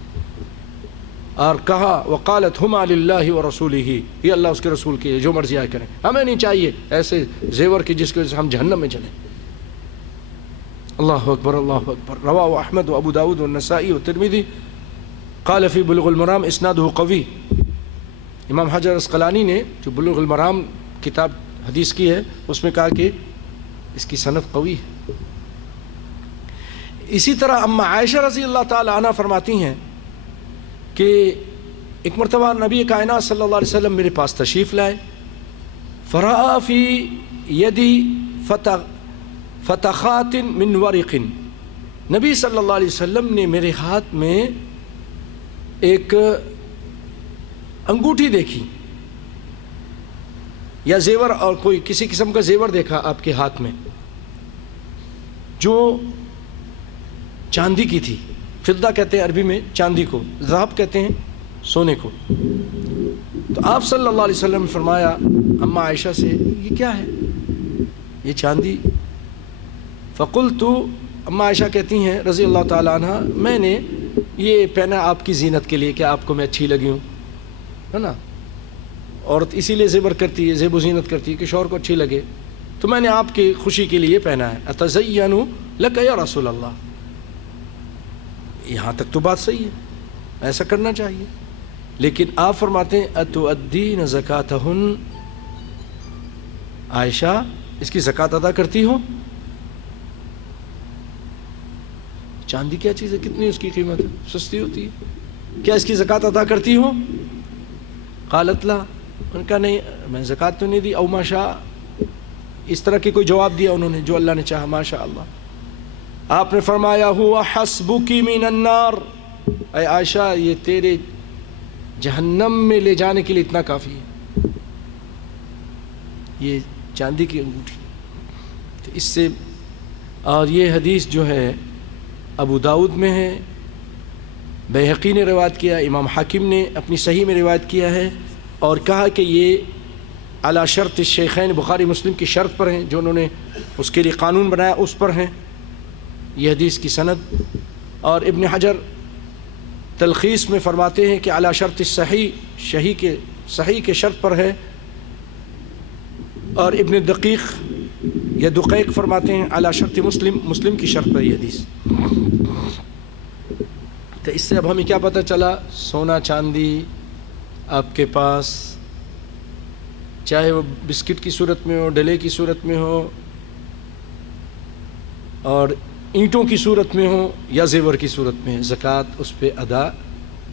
اور کہا وقالت ہما للہ ورسولہ، یہ اللہ اس کے رسول کی ہے، جو مرضی آئے کریں، ہمیں نہیں چاہیے ایسے زیور کی جس کی وجہ سے ہم جہنم میں چلیں۔ اللہ اکبر اللہ اکبر۔ رواہ احمد و ابو داود والنسائی والترمذی، قال فی بلوغ المرام اسنادہ قوی۔ امام حجر عسقلانی نے جو بلوغ المرام کتاب حدیث کی ہے اس میں کہا کہ اس کی سند قوی ہے۔ اسی طرح اما عائشہ رضی اللہ تعالی عنہ فرماتی ہیں کہ ایک مرتبہ نبی کائنات صلی اللہ علیہ وسلم میرے پاس تشریف لائے، فرأى فی یدی فتخات من ورق، نبی صلی اللہ علیہ وسلم نے میرے ہاتھ میں ایک انگوٹھی دیکھی یا زیور، اور کوئی کسی قسم کا زیور دیکھا آپ کے ہاتھ میں، جو چاندی کی تھی، فضہ کہتے ہیں عربی میں چاندی کو، ذہب کہتے ہیں سونے کو. تو آپ صلی اللہ علیہ وسلم نے فرمایا اماں عائشہ سے یہ کیا ہے؟ یہ چاندی. فقلت، اماں عائشہ کہتی ہیں رضی اللہ تعالیٰ عنہ، میں نے یہ پہنا آپ کی زینت کے لیے کہ آپ کو میں اچھی لگی ہوں، ہے نا. عورت اسی لیے زیور کرتی ہے، زیب و زینت کرتی ہے کہ شوہر کو اچھی لگے، تو میں نے آپ کی خوشی کے لیے پہنا ہے. اتزین لک یا رسول اللہ. یہاں تک تو بات صحیح ہے، ایسا کرنا چاہیے. لیکن آپ فرماتے ہیں اتؤدین زکاتہن، عائشہ اس کی زکوٰۃ ادا کرتی ہو؟ چاندی کیا چیز ہے، کتنی اس کی قیمت ہے، سستی ہوتی ہے، کیا اس کی زکوٰۃ ادا کرتی ہو؟ قالت لا، ان کا نہیں، میں زکوٰۃ تو نہیں دی. او ما شاء، اس طرح کی کوئی جواب دیا انہوں نے جو اللہ نے چاہا. ماشاء اللہ. آپ نے فرمایا ہوا حسبک من النار، اے عائشہ یہ تیرے جہنم میں لے جانے کے لیے اتنا کافی ہے. یہ چاندی کی انگوٹھی. تو اس سے، اور یہ حدیث جو ہے ابو داؤد میں ہے، بیہقی نے روایت کیا، امام حاکم نے اپنی صحیح میں روایت کیا ہے، اور کہا کہ یہ علی شرط الشیخین، بخاری مسلم کی شرط پر ہیں، جو انہوں نے اس کے لیے قانون بنایا اس پر ہیں یہ حدیث کی سند. اور ابن حجر تلخیص میں فرماتے ہیں کہ علی شرط الصحیح صحیح کے شرط پر ہے. اور ابن دقیق یا دقیق فرماتے ہیں علی شرط مسلم کی شرط پر یہ حدیث. تو اس سے اب ہمیں کیا پتہ چلا؟ سونا چاندی آپ کے پاس، چاہے وہ بسکٹ کی صورت میں ہو، ڈلے کی صورت میں ہو، اور اینٹوں کی صورت میں ہو، یا زیور کی صورت میں، زکوٰۃ اس پہ ادا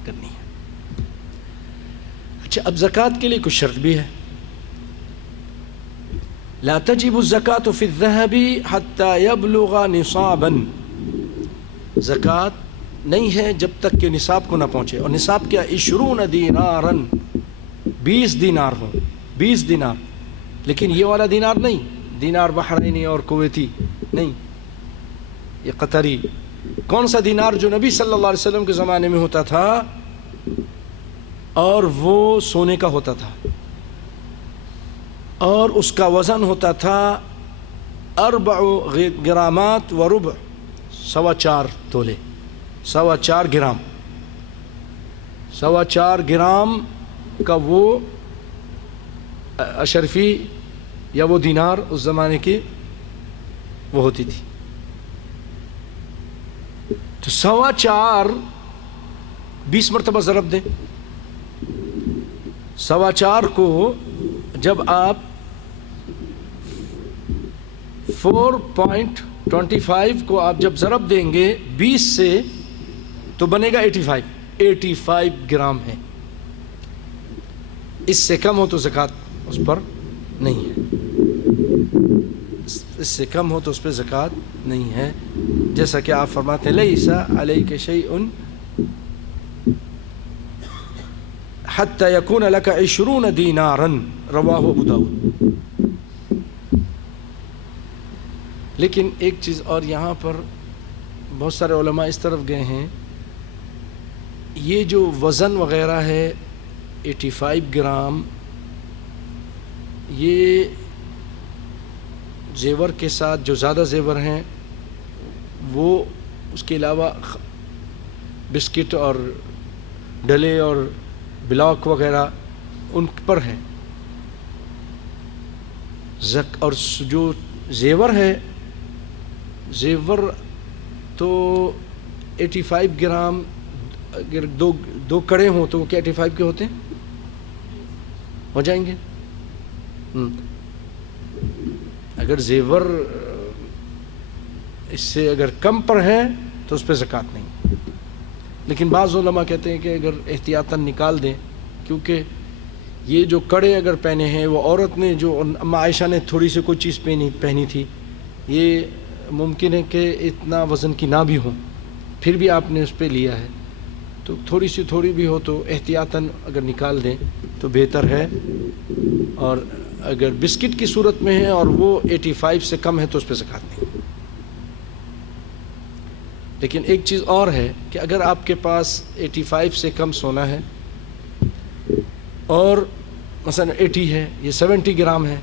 کرنی ہے. اچھا، اب زکوٰۃ کے لیے کچھ شرط بھی ہے. لا تجب الزکاة فی الذهب حتی یبلغ نصابا، زکوٰۃ نہیں ہے جب تک کہ نصاب کو نہ پہنچے. اور نصاب کیا؟ 20 دینارا، 20 دینار ہو، 20 دینار. لیکن یہ والا دینار نہیں، دینار بحرینی اور کویتی نہیں، یہ قطری. کون سا دینار؟ جو نبی صلی اللہ علیہ وسلم کے زمانے میں ہوتا تھا، اور وہ سونے کا ہوتا تھا، اور اس کا وزن ہوتا تھا 4 گرامات و ربع، 4.25 تولے، 4.25 گرام. 4.25 گرام کا وہ اشرفی یا وہ دینار اس زمانے کی وہ ہوتی تھی. تو 4.25 20 مرتبہ ضرب دیں. 4.25 کو جب آپ 4.25 کو آپ جب ضرب دیں گے 20 سے تو بنے گا 85 گرام ہے. اس سے کم ہو تو زکوٰۃ اس پر نہیں ہے، اس سے کم ہو تو اس پہ زکوٰۃ نہیں ہے. جیسا کہ آپ فرماتے ہیں لیس علیک شیء حتی یکون لک 20 دینارا، رواہ ابو داؤد. لیکن ایک چیز اور، یہاں پر بہت سارے علماء اس طرف گئے ہیں، یہ جو وزن وغیرہ ہے 85 گرام، یہ زیور کے ساتھ جو زیادہ زیور ہیں وہ اس کے علاوہ بسکٹ اور ڈلے اور بلاک وغیرہ ان پر ہے. اور جو زیور ہے، زیور تو 85 گرام، اگر دو کڑے ہوں تو وہ کیا 85 کے ہوتے ہیں، ہو جائیں گے. اگر زیور اس سے اگر کم پر ہے تو اس پہ زکوٰۃ نہیں. لیکن بعض علماء کہتے ہیں کہ اگر احتیاطاً نکال دیں، کیونکہ یہ جو کڑے اگر پہنے ہیں، وہ عورت نے جو اماں عائشہ نے تھوڑی سی کوئی چیز پہنی تھی، یہ ممکن ہے کہ اتنا وزن کی نہ بھی ہو، پھر بھی آپ نے اس پہ لیا ہے، تو تھوڑی بھی ہو تو احتیاطاً اگر نکال دیں تو بہتر ہے. اور اگر بسکٹ کی صورت میں ہے اور وہ 85 سے کم ہے تو اس پہ زکوٰۃ نہیں. لیکن ایک چیز اور ہے کہ اگر آپ کے پاس 85 سے کم سونا ہے اور مثلا 80 ہے، یہ 70 گرام ہے،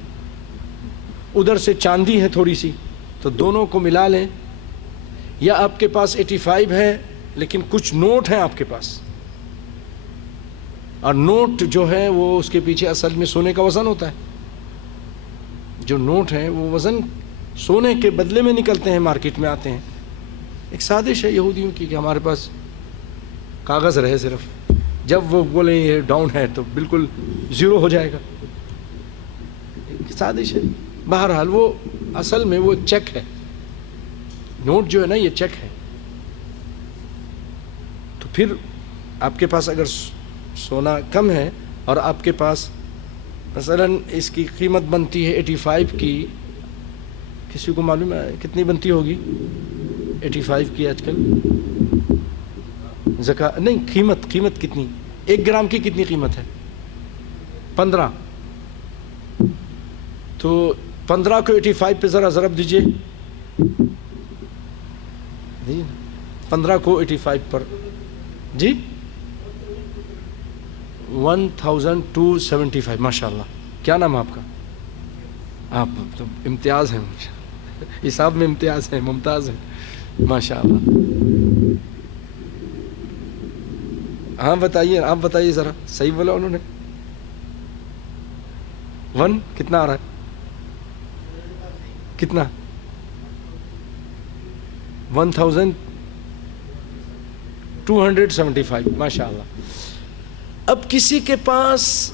ادھر سے چاندی ہے تھوڑی سی، تو دونوں کو ملا لیں. یا آپ کے پاس 85 ہے لیکن کچھ نوٹ ہیں آپ کے پاس، اور نوٹ جو ہے وہ اس کے پیچھے اصل میں سونے کا وزن ہوتا ہے. جو نوٹ ہیں وہ وزن سونے کے بدلے میں نکلتے ہیں، مارکیٹ میں آتے ہیں. ایک سازش ہے یہودیوں کی کہ ہمارے پاس کاغذ رہے صرف، جب وہ بولیں یہ ڈاؤن ہے تو بالکل زیرو ہو جائے گا. ایک سازش ہے. بہرحال وہ اصل میں وہ چیک ہے، نوٹ جو ہے نا یہ چیک ہے. تو پھر آپ کے پاس اگر سونا کم ہے اور آپ کے پاس مثلا اس کی قیمت بنتی ہے 85 کی، کسی کو معلوم ہے کتنی بنتی ہوگی 85 کی آج کل؟ زکوٰۃ نہیں، قیمت کتنی؟ 1 گرام کی کتنی قیمت ہے؟ 15. تو 15 کو 85 پہ ذرا ضرب دیجئے. 15 کو 85 پر جی 1275. ماشاء اللہ. کیا نام ہے آپ کا؟ آپ تو امتیاز ہیں، حساب میں امتیاز ہیں، ممتاز ہیں ماشاء اللہ. ہاں بتائیے، آپ بتائیے ذرا، صحیح بولا انہوں نے. 1 کتنا آ رہا ہے؟ کتنا؟ 1275. ماشاء اللہ. اب کسی کے پاس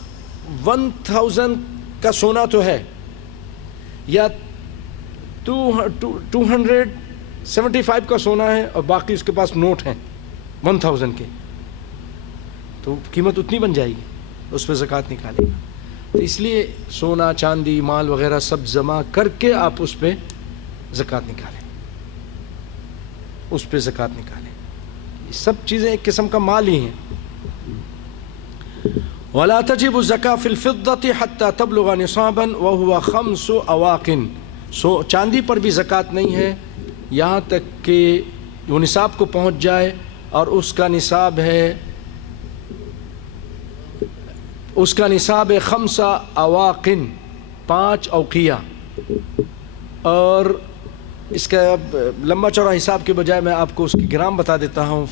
1000 کا سونا تو ہے، یا 275 کا سونا ہے اور باقی اس کے پاس نوٹ ہیں 1000 کے، تو قیمت اتنی بن جائے گی، اس پہ زکوٰۃ نکالے گا. تو اس لیے سونا چاندی مال وغیرہ سب جمع کر کے آپ اس پہ زکوٰۃ نکالیں، اس پہ زکوٰۃ نکالیں. یہ سب چیزیں ایک قسم کا مال ہی ہیں. وَلَا تَجِبُ الزَّكَاةُ فِي الْفِضَّةِ حَتَّى تَبْلُغَ نِصَابًا وَهُوَ 5 أَوَاقٍ. چاندی پر بھی زکوٰۃ نہیں ہے یہاں تک کہ وہ نصاب کو پہنچ جائے، اور اس کا نصاب ہے 5 أواق، 5 اوقیہ. اور اس کا لمبا چوڑا حساب کے بجائے میں آپ کو اس کی گرام بتا دیتا ہوں.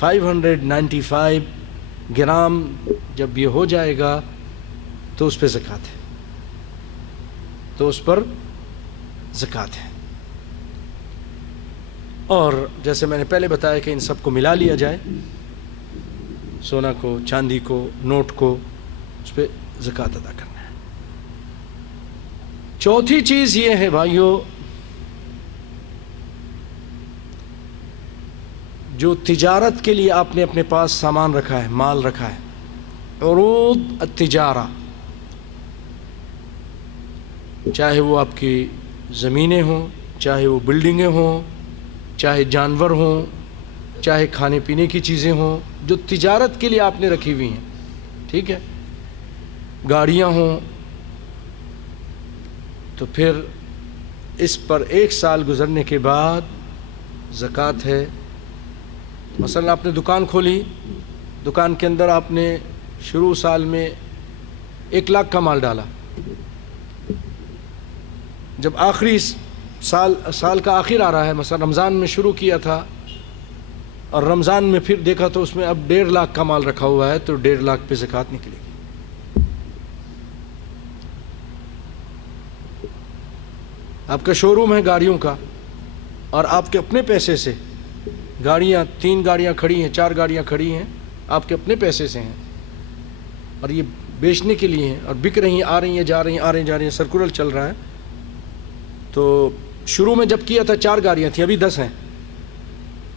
595 گرام جب یہ ہو جائے گا تو اس پہ زکوٰۃ ہے، تو اس پر زکوٰۃ ہے. اور جیسے میں نے پہلے بتایا کہ ان سب کو ملا لیا جائے، سونا کو، چاندی کو، نوٹ کو، اس پہ زکوٰۃ ادا کرنا ہے. چوتھی چیز یہ ہے بھائیو، جو تجارت کے لیے آپ نے اپنے پاس سامان رکھا ہے، مال رکھا ہے، عروض التجارہ، چاہے وہ آپ کی زمینیں ہوں، چاہے وہ بلڈنگیں ہوں، چاہے جانور ہوں، چاہے کھانے پینے کی چیزیں ہوں، جو تجارت کے لیے آپ نے رکھی ہوئی ہیں، ٹھیک ہے، گاڑیاں ہوں، تو پھر اس پر 1 سال گزرنے کے بعد زکوٰۃ ہے. مثلا آپ نے دکان کھولی، دکان کے اندر آپ نے شروع سال میں 1 لاکھ کا مال ڈالا. جب آخری سال کا آخر آ رہا ہے، مثلا رمضان میں شروع کیا تھا اور رمضان میں پھر دیکھا تو اس میں اب 1.5 لاکھ کا مال رکھا ہوا ہے، تو 1.5 لاکھ پہ زکوٰۃ نکلے گی. آپ کا شو روم ہے گاڑیوں کا، اور آپ کے اپنے پیسے سے گاڑیاں، 3 گاڑیاں کھڑی ہیں، 4 گاڑیاں کھڑی ہیں، آپ کے اپنے پیسے سے ہیں، اور یہ بیچنے کے لیے ہیں، اور بک رہی ہیں، آ رہی ہیں، جا رہی ہیں، آ رہی ہیں، جا رہی ہیں، سرکولر چل رہا ہے. تو شروع میں جب کیا تھا 4 گاڑیاں تھیں، ابھی 10 ہیں،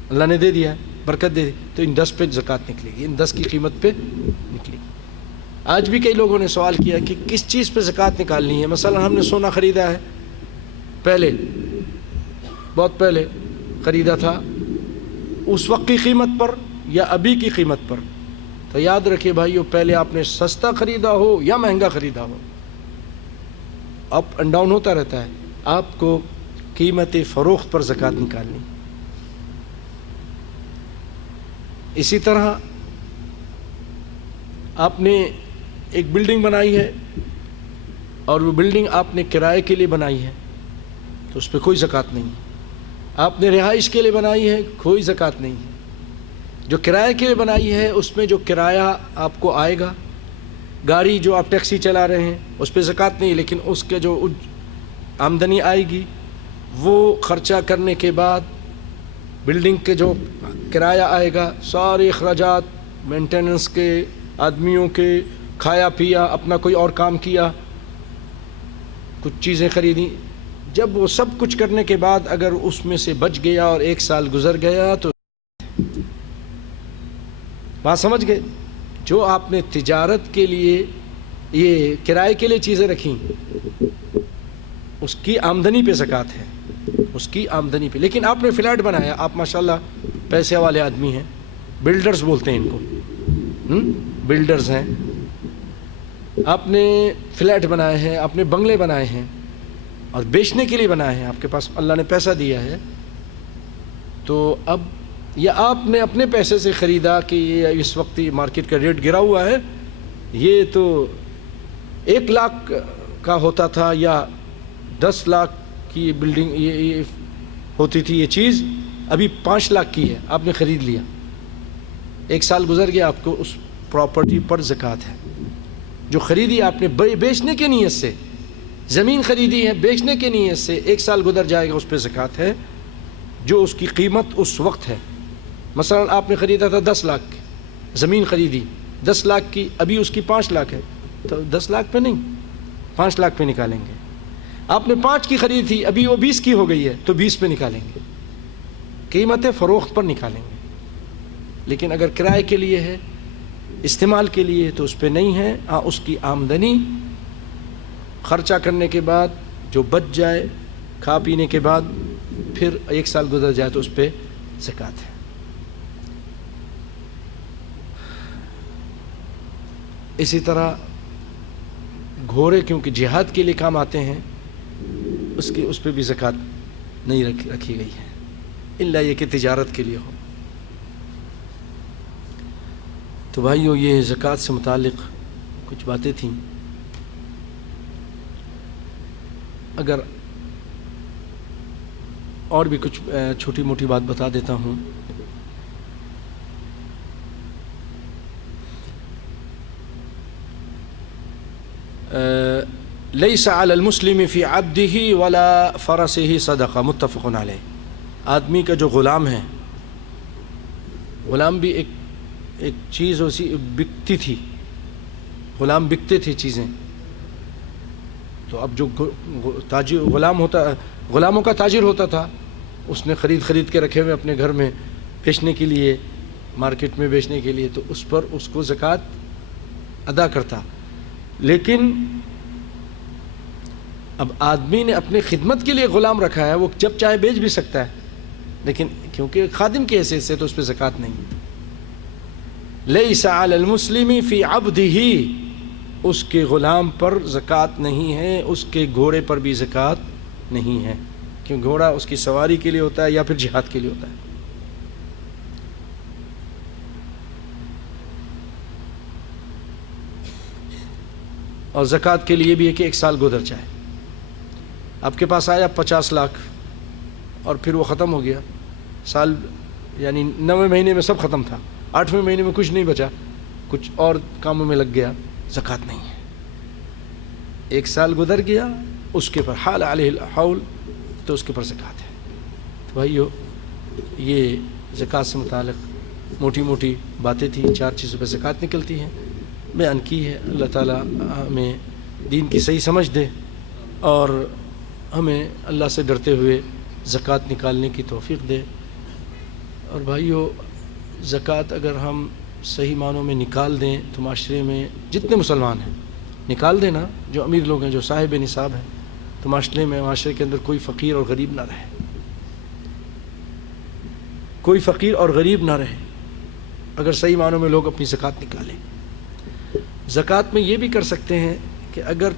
اللہ نے دے دیا ہے، برکت دے دی، تو ان 10 پہ زکوٰۃ نکلے گی، ان 10 کی قیمت پہ نکلے گی. آج بھی کئی لوگوں نے سوال کیا کہ کس چیز پہ زکوٰۃ نکالنی ہے. مثلا ہم نے سونا خریدا ہے، پہلے بہت پہلے خریدا تھا، اس وقت کی قیمت پر یا ابھی کی قیمت پر، تو یاد رکھیے بھائیو، پہلے آپ نے سستا خریدا ہو یا مہنگا خریدا ہو، اپ اینڈ ڈاؤن ہوتا رہتا ہے، آپ کو قیمت فروخت پر زکوٰۃ نکالنی. اسی طرح آپ نے ایک بلڈنگ بنائی ہے اور وہ بلڈنگ آپ نے کرائے کے لیے بنائی ہے تو اس پہ کوئی زکوٰۃ نہیں ہے. آپ نے رہائش کے لیے بنائی ہے، کوئی زکوٰۃ نہیں ہے. جو کرائے کے لیے بنائی ہے اس میں جو کرایہ آپ کو آئے گا، گاڑی جو آپ ٹیکسی چلا رہے ہیں اس پہ زکوٰۃ نہیں، لیکن اس کے جو آمدنی آئے گی وہ خرچہ کرنے کے بعد بلڈنگ کے جو کرایہ آئے گا، سارے اخراجات مینٹیننس کے، آدمیوں کے، کھایا پیا، اپنا کوئی اور کام کیا، کچھ چیزیں خریدیں، جب وہ سب کچھ کرنے کے بعد اگر اس میں سے بچ گیا اور 1 سال گزر گیا تو بات سمجھ گئے. جو آپ نے تجارت کے لیے، یہ کرائے کے لیے چیزیں رکھیں، اس کی آمدنی پہ زکوٰۃ ہے، اس کی آمدنی پہ. لیکن آپ نے فلیٹ بنایا، آپ ماشاءاللہ پیسے والے آدمی ہیں، بلڈرز بولتے ہیں ان کو، بلڈرز ہیں. آپ نے فلیٹ بنائے ہیں، آپ نے بنگلے بنائے ہیں اور بیچنے کے لیے بنائے ہیں، آپ کے پاس اللہ نے پیسہ دیا ہے، تو اب یا آپ نے اپنے پیسے سے خریدا کہ یہ اس وقت مارکیٹ کا ریٹ گرا ہوا ہے، یہ تو 1 لاکھ کا ہوتا تھا یا 10 لاکھ کی بلڈنگ یہ ہوتی تھی، یہ چیز ابھی 5 لاکھ کی ہے، آپ نے خرید لیا، 1 سال گزر گیا، آپ کو اس پراپرٹی پر زکوٰۃ ہے. جو خریدی آپ نے بیچنے کے نیت سے، زمین خریدی ہے بیچنے کے نیت سے، 1 سال گزر جائے گا، اس پہ زکوٰۃ ہے جو اس کی قیمت اس وقت ہے. مثلا آپ نے خریدا تھا 10 لاکھ کی زمین خریدی، 10 لاکھ کی، ابھی اس کی 5 لاکھ ہے، تو 10 لاکھ پہ نہیں، 5 لاکھ پہ نکالیں گے. آپ نے 5 کی خرید تھی، ابھی وہ 20 کی ہو گئی ہے تو 20 پہ نکالیں گے، قیمت فروخت پر نکالیں گے. لیکن اگر کرائے کے لیے ہے، استعمال کے لیے، تو اس پہ نہیں ہے. ہاں اس کی آمدنی خرچہ کرنے کے بعد جو بچ جائے، کھا پینے کے بعد، پھر 1 سال گزر جائے تو اس پہ زکوٰۃ ہے. اسی طرح گھوڑے کیونکہ جہاد کے لیے کام آتے ہیں، اس پہ بھی زکوٰۃ نہیں رکھی گئی ہے، الا یہ کہ تجارت کے لیے ہو. تو بھائیو، یہ زکوٰۃ سے متعلق کچھ باتیں تھیں. اگر اور بھی کچھ چھوٹی موٹی بات بتا دیتا ہوں. لیس علی المسلم فی عبدہ ولا فرسہ صدقہ، متفق علیہ. آدمی کا جو غلام ہے، غلام بھی ایک چیز اسی بکتی تھی، غلام بکتے تھے چیزیں. تو اب جو تاجر غلاموں کا تاجر ہوتا تھا، اس نے خرید کے رکھے ہوئے اپنے گھر میں بیچنے کے لیے، مارکیٹ میں بیچنے کے لیے، تو اس پر اس کو زکوٰۃ ادا کرتا. لیکن اب آدمی نے اپنے خدمت کے لیے غلام رکھا ہے، وہ جب چاہے بیچ بھی سکتا ہے، لیکن کیونکہ خادم کی حیثیت سے تو اس پہ زکوٰۃ نہیں. لیس علی المسلم فی عبدہ، اس کے غلام پر زکوٰۃ نہیں ہے، اس کے گھوڑے پر بھی زکوٰۃ نہیں ہے، کیوں گھوڑا اس کی سواری کے لیے ہوتا ہے یا پھر جہاد کے لیے ہوتا ہے. اور زکوٰۃ کے لیے بھی ہے کہ 1 سال گزر جائے. آپ کے پاس آیا 50 لاکھ اور پھر وہ ختم ہو گیا، سال یعنی 9ویں مہینے میں سب ختم تھا، 8ویں مہینے میں کچھ نہیں بچا، کچھ اور کاموں میں لگ گیا، زکوٰۃ نہیں ہے. 1 سال گزر گیا، اس کے پر حال علیہ الحول، تو اس کے پر زکوٰۃ ہے. تو بھائیو، یہ زکوٰۃ سے متعلق موٹی موٹی باتیں تھیں. 4 چیزوں پہ زکوٰۃ نکلتی ہیں، بیان کی ہے. اللہ تعالیٰ ہمیں دین کی صحیح سمجھ دے اور ہمیں اللہ سے ڈرتے ہوئے زکوٰۃ نکالنے کی توفیق دے. اور بھائیو، زکوٰۃ اگر ہم صحیح معنوں میں نکال دیں تو معاشرے میں جتنے مسلمان ہیں نکال دینا، جو امیر لوگ ہیں، جو صاحب نصاب ہیں، تو معاشرے کے اندر کوئی فقیر اور غریب نہ رہے، کوئی فقیر اور غریب نہ رہے اگر صحیح معنوں میں لوگ اپنی زکوٰۃ نکالیں. زکوٰۃ میں یہ بھی کر سکتے ہیں کہ اگر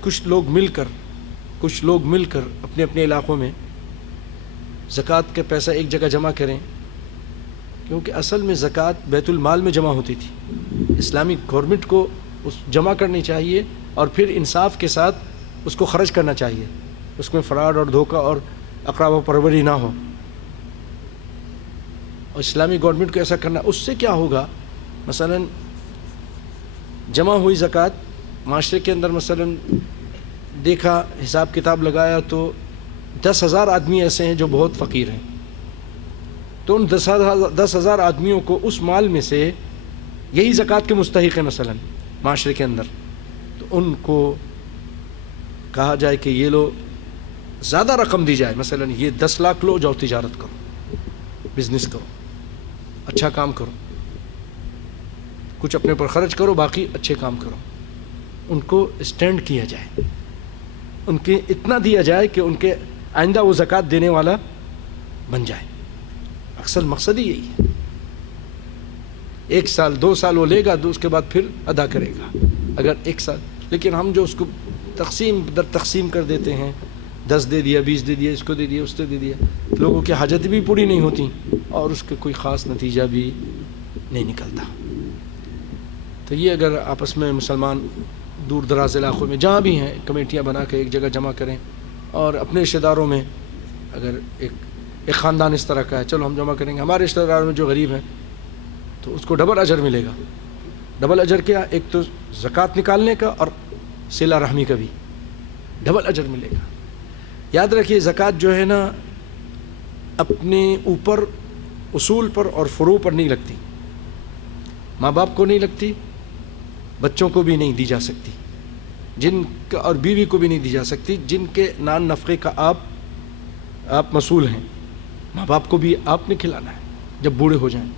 کچھ لوگ مل کر اپنے اپنے علاقوں میں زکوٰۃ کے پیسہ ایک جگہ جمع کریں کیونکہ اصل میں زکوٰۃ بیت المال میں جمع ہوتی تھی. اسلامک گورنمنٹ کو اس جمع کرنی چاہیے اور پھر انصاف کے ساتھ اس کو خرچ کرنا چاہیے, اس میں فراڈ اور دھوکہ اور اقراب و پروری نہ ہو. اور اسلامی گورنمنٹ کو ایسا کرنا, اس سے کیا ہوگا, مثلا جمع ہوئی زکوٰۃ معاشرے کے اندر, مثلا دیکھا حساب کتاب لگایا تو 10,000 آدمی ایسے ہیں جو بہت فقیر ہیں, تو ان 10,000 آدمیوں کو اس مال میں سے یہی زکوٰۃ کے مستحق ہیں مثلا معاشرے کے اندر, تو ان کو کہا جائے کہ یہ لو زیادہ رقم دی جائے, مثلا یہ 10 لاکھ لو, جاؤ تجارت کرو, بزنس کرو, اچھا کام کرو, کچھ اپنے پر خرچ کرو, باقی اچھے کام کرو. ان کو اسٹینڈ کیا جائے, ان کے اتنا دیا جائے کہ ان کے آئندہ وہ زکوٰۃ دینے والا بن جائے. اکثر مقصد ہی یہی ہے. 1 سال 2 سال وہ لے گا, اس کے بعد پھر ادا کرے گا اگر 1 سال. لیکن ہم جو اس کو تقسیم در تقسیم کر دیتے ہیں, 10 دے دیا, 20 دے دیا, اس کو دے دیا, اس کو دے دیا, لوگوں کی حاجتیں بھی پوری نہیں ہوتی اور اس کے کوئی خاص نتیجہ بھی نہیں نکلتا. تو یہ اگر آپس میں مسلمان دور دراز علاقوں میں جہاں بھی ہیں کمیٹیاں بنا کے ایک جگہ جمع کریں, اور اپنے رشتہ داروں میں اگر ایک خاندان اس طرح کا ہے, چلو ہم جمع کریں گے, ہمارے رشتہ داروں میں جو غریب ہیں تو اس کو ڈبل اجر ملے گا. ڈبل اجر کیا, ایک تو زکوٰۃ نکالنے کا اور صلہ رحمی کا بھی ڈبل اجر ملے گا. یاد رکھیے زکوٰۃ جو ہے نا اپنے اوپر اصول پر اور فروع پر نہیں لگتی, ماں باپ کو نہیں لگتی, بچوں کو بھی نہیں دی جا سکتی, جن کا اور بیوی کو بھی نہیں دی جا سکتی جن کے نان نفقے کا آپ مسئول ہیں. ماں باپ کو بھی آپ نے کھلانا ہے جب بوڑھے ہو جائیں,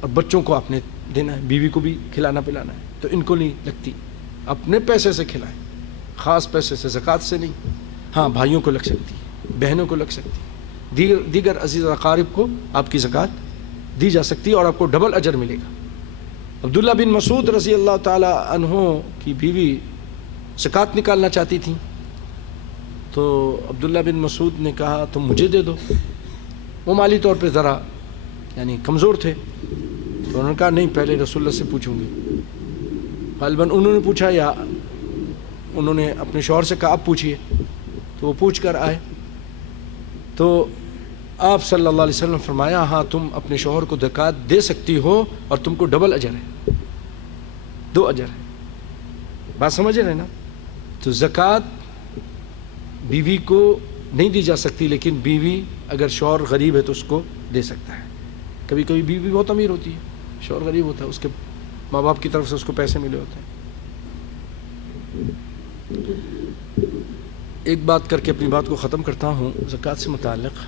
اور بچوں کو آپ نے دینا ہے, بیوی کو بھی کھلانا پلانا ہے, تو ان کو نہیں لگتی. اپنے پیسے سے کھلائیں, خاص پیسے سے, زکوٰۃ سے نہیں. ہاں بھائیوں کو لگ سکتی, بہنوں کو لگ سکتی, دیگر عزیز اقارب کو آپ کی زکوٰۃ دی جا سکتی ہے اور آپ کو ڈبل اجر ملے گا. عبداللہ بن مسعود رضی اللہ تعالی عنہ کی بیوی زکوٰۃ نکالنا چاہتی تھیں, تو عبداللہ بن مسعود نے کہا تم مجھے دے دو. وہ مالی طور پہ ذرا یعنی کمزور تھے, تو انہوں نے کہا نہیں پہلے رسول اللہ سے پوچھوں گی. غالباً انہوں نے پوچھا یا انہوں نے اپنے شوہر سے کہا آپ پوچھیے, تو وہ پوچھ کر آئے تو آپ صلی اللہ علیہ وسلم فرمایا ہاں تم اپنے شوہر کو زکوٰۃ دے سکتی ہو اور تم کو ڈبل اجر ہے, 2 اجر ہے. بات سمجھ رہے نا. تو زکوٰۃ بیوی کو نہیں دی جا سکتی, لیکن بیوی اگر شوہر غریب ہے تو اس کو دے سکتا ہے. کبھی کبھی بیوی بہت امیر ہوتی ہے, شوہر غریب ہوتا ہے, اس کے ماں باپ کی طرف سے اس کو پیسے ملے ہوتے ہیں. ایک بات کر کے اپنی بات کو ختم کرتا ہوں زکوٰۃ سے متعلق.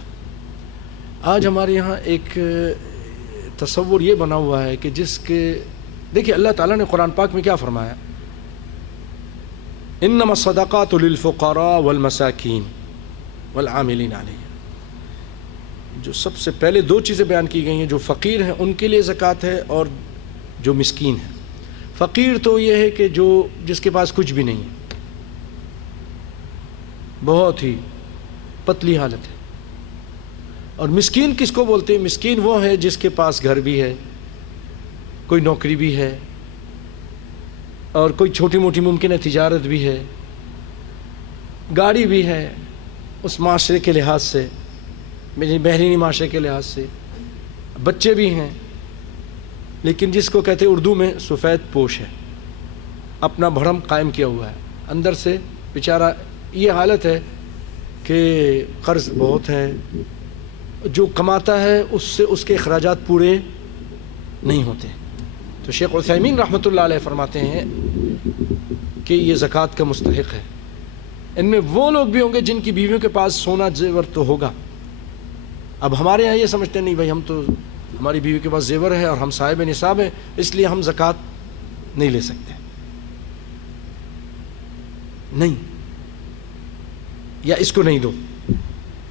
آج ہمارے یہاں ایک تصور یہ بنا ہوا ہے کہ جس کے دیکھیے اللہ تعالیٰ نے قرآن پاک میں کیا فرمایا, انما الصدقات للفقراء والمساکین والعاملین علیہا. جو سب سے پہلے 2 چیزیں بیان کی گئی ہیں, جو فقیر ہیں ان کے لیے زکوٰۃ ہے اور جو مسکین ہے. فقیر تو یہ ہے کہ جس کے پاس کچھ بھی نہیں ہے, بہت ہی پتلی حالت ہے. اور مسکین کس کو بولتے ہیں؟ مسکین وہ ہے جس کے پاس گھر بھی ہے, کوئی نوکری بھی ہے, اور کوئی چھوٹی موٹی ممکن ہے تجارت بھی ہے, گاڑی بھی ہے, اس معاشرے کے لحاظ سے, بحرینی معاشرے کے لحاظ سے, بچے بھی ہیں, لیکن جس کو کہتے ہیں اردو میں سفید پوش ہے, اپنا بھرم قائم کیا ہوا ہے. اندر سے بیچارہ یہ حالت ہے کہ قرض بہت ہے, جو کماتا ہے اس سے اس کے اخراجات پورے نہیں ہوتے. تو شیخ عثیمین رحمۃ اللہ علیہ فرماتے ہیں کہ یہ زکوٰۃ کا مستحق ہے. ان میں وہ لوگ بھی ہوں گے جن کی بیویوں کے پاس سونا زیور تو ہوگا. اب ہمارے یہاں یہ سمجھتے نہیں بھائی ہم تو ہماری بیوی کے پاس زیور ہے اور ہم صاحب نصاب ہیں اس لیے ہم زکوٰۃ نہیں لے سکتے. نہیں, یا اس کو نہیں دو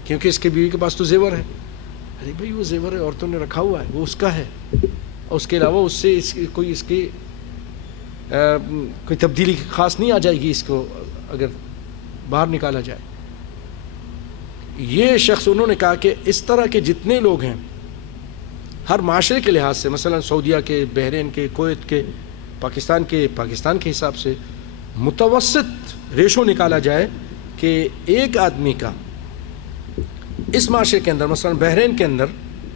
کیونکہ اس کے بیوی کے پاس تو زیور ہے. ارے بھائی وہ زیور ہے, عورتوں نے رکھا ہوا ہے, وہ اس کا ہے, اور اس کے علاوہ اس سے کوئی تبدیلی خاص نہیں آ جائے گی اس کو اگر باہر نکالا جائے. یہ شخص انہوں نے کہا کہ اس طرح کے جتنے لوگ ہیں ہر معاشرے کے لحاظ سے، مثلا سعودیہ کے، بحرین کے، کویت کے، پاکستان کے حساب سے متوسط ریشو نکالا جائے کہ ایک آدمی کا اس معاشرے کے اندر، مثلا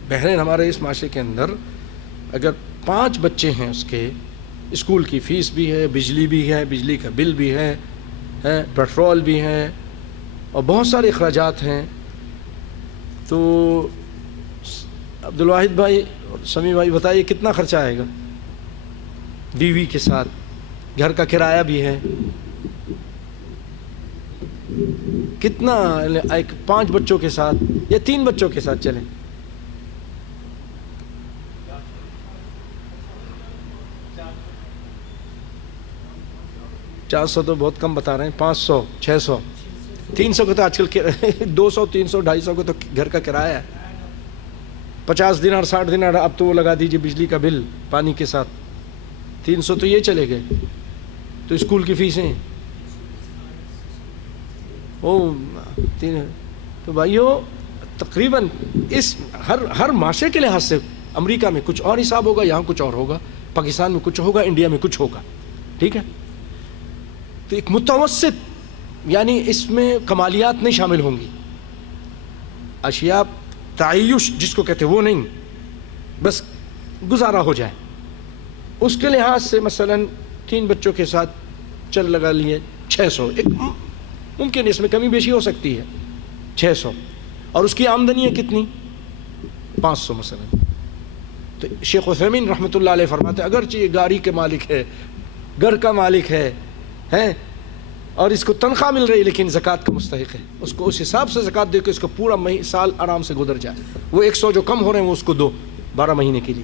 بحرین ہمارے اس معاشرے کے اندر اگر 5 بچے ہیں، اس کے اسکول کی فیس بھی ہے، بجلی بھی ہے، بجلی کا بل بھی ہے، پیٹرول بھی ہے، اور بہت سارے اخراجات ہیں، تو عبدالواحد بھائی اور سمیع بھائی بتائیے کتنا خرچہ آئے گا؟ بیوی کے ساتھ گھر کا کرایہ بھی ہے، کتنا؟ 5 بچوں کے ساتھ یا 3 بچوں کے ساتھ چلیں، 400 تو بہت کم بتا رہے ہیں، 500 600 300 کو تو آج کل 200 300 250 کو تو گھر کا کرایہ ہے، 50 دینار 60 دینار اب تو وہ لگا دیجئے بجلی کا بل پانی کے ساتھ، 300 تو یہ چلے گئے، تو اسکول کی فیسیں تو بھائیو تقریباً اس ہر معاشرے کے لحاظ سے امریکہ میں کچھ اور حساب ہوگا، یہاں کچھ اور ہوگا، پاکستان میں کچھ ہوگا، انڈیا میں کچھ ہوگا، ٹھیک ہے؟ تو ایک متوسط، یعنی اس میں کمالیات نہیں شامل ہوں گی، اشیاء تعیش جس کو کہتے ہیں وہ نہیں، بس گزارا ہو جائے، اس کے لحاظ سے مثلا 3 بچوں کے ساتھ چل لگا لیے 600، ایک ممکن اس میں کمی بیشی ہو سکتی ہے، 600، اور اس کی آمدنی ہے کتنی؟ 500 مثلا۔ تو شیخ عثیمین رحمۃ اللہ علیہ فرماتے ہیں اگرچہ یہ گاڑی کے مالک ہے، گھر کا مالک ہے اور اس کو تنخواہ مل رہی، لیکن زکوٰۃ کا مستحق ہے، اس کو اس حساب سے زکوٰۃ دے کے اس کو پورا سال آرام سے گزر جائے، وہ 100 جو کم ہو رہے ہیں وہ اس کو دو 12 مہینے کے لیے۔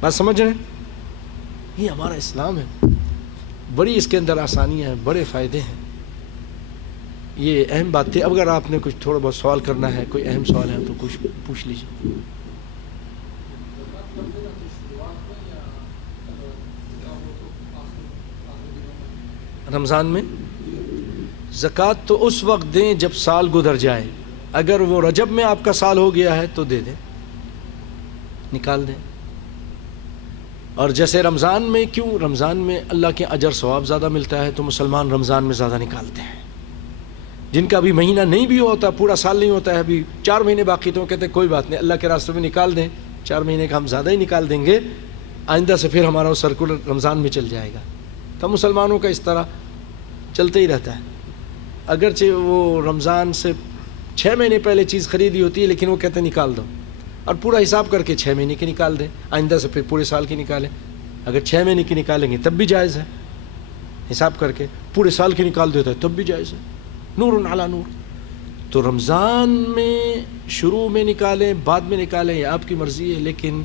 بات سمجھ رہے ہیں؟ یہ ہمارا اسلام ہے، بڑی اس کے اندر آسانیاں ہیں، بڑے فائدے ہیں، یہ اہم بات تھی۔ اب اگر آپ نے کچھ تھوڑا بہت سوال کرنا ہے، کوئی اہم سوال ہے تو کچھ پوچھ لیجیے۔ رمضان میں زکوٰۃ تو اس وقت دیں جب سال گزر جائے، اگر وہ رجب میں آپ کا سال ہو گیا ہے تو دے دیں، نکال دیں۔ اور جیسے رمضان میں، کیوں رمضان میں اللہ کے اجر ثواب زیادہ ملتا ہے تو مسلمان رمضان میں زیادہ نکالتے ہیں۔ جن کا ابھی مہینہ نہیں بھی ہوتا، پورا سال نہیں ہوتا ہے، ابھی 4 مہینے باقی، تو کہتے ہیں کوئی بات نہیں، اللہ کے راستے میں نکال دیں، 4 مہینے کا ہم زیادہ ہی نکال دیں گے، آئندہ سے پھر ہمارا وہ سرکولر رمضان میں چل جائے گا۔ تو مسلمانوں کا اس طرح چلتے ہی رہتا ہے، اگرچہ وہ رمضان سے 6 مہینے پہلے چیز خریدی ہوتی ہے، لیکن وہ کہتے ہیں نکال دو، اور پورا حساب کر کے 6 مہینے کی نکال دیں، آئندہ سے پھر پورے سال کی نکالیں۔ اگر 6 مہینے کی نکالیں گے تب بھی جائز ہے، حساب کر کے پورے سال کی نکال دیتا ہے تب بھی جائز ہے، نور علی نور۔ تو رمضان میں شروع میں نکالیں، بعد میں نکالیں، یہ آپ کی مرضی ہے، لیکن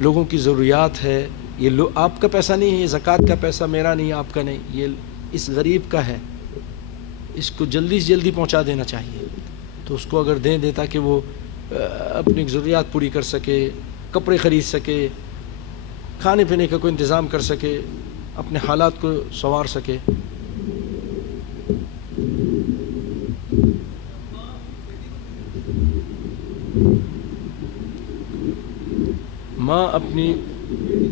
لوگوں کی ضروریات ہے، یہ آپ کا پیسہ نہیں ہے، یہ زکوٰۃ کا پیسہ میرا نہیں، آپ کا نہیں، یہ اس غریب کا ہے، اس کو جلدی سے جلدی پہنچا دینا چاہیے۔ تو اس کو اگر دیں تاکہ وہ اپنی ضروریات پوری کر سکے، کپڑے خرید سکے، کھانے پینے کا کوئی انتظام کر سکے، اپنے حالات کو سنوار سکے۔ ماں اپنی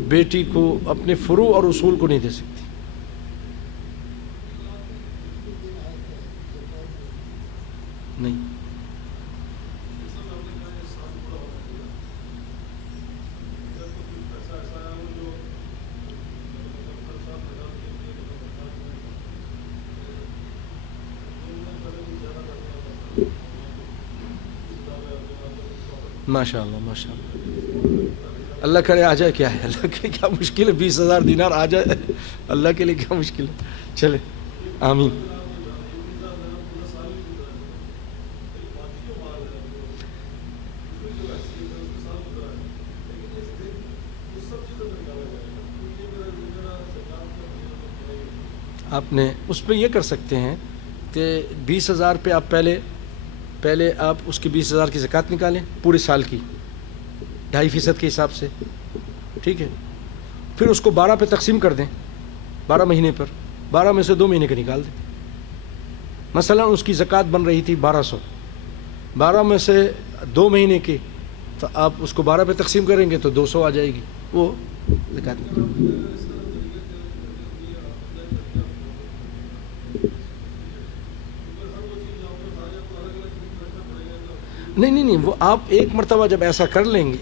بیٹی کو اپنے فروع اور اصول کو نہیں دے سکتی۔ نہیں، ماشاء اللہ ماشاء اللہ، اللہ کرے آ جائے، کیا ہے اللہ کے لیے کیا مشکل ہے، 20,000 دینار آ جائے، اللہ کے لیے کیا مشکل ہے، چلے آمین۔ آپ نے اس پہ یہ کر سکتے ہیں کہ 20,000 پہ آپ پہلے آپ اس کی 20,000 کی زکوٰۃ نکالیں پورے سال کی 2.5% کے حساب سے، ٹھیک ہے، پھر اس کو 12 پہ تقسیم کر دیں، 12 مہینے پر، 12 میں سے 2 مہینے کا نکال دیں۔ مثلا اس کی زکوٰۃ بن رہی تھی 1200، 12 میں سے 2 مہینے کی تو آپ اس کو 12 پہ تقسیم کریں گے تو 200 آ جائے گی وہ زکوٰۃ میں۔ نہیں وہ آپ ایک مرتبہ جب ایسا کر لیں گے،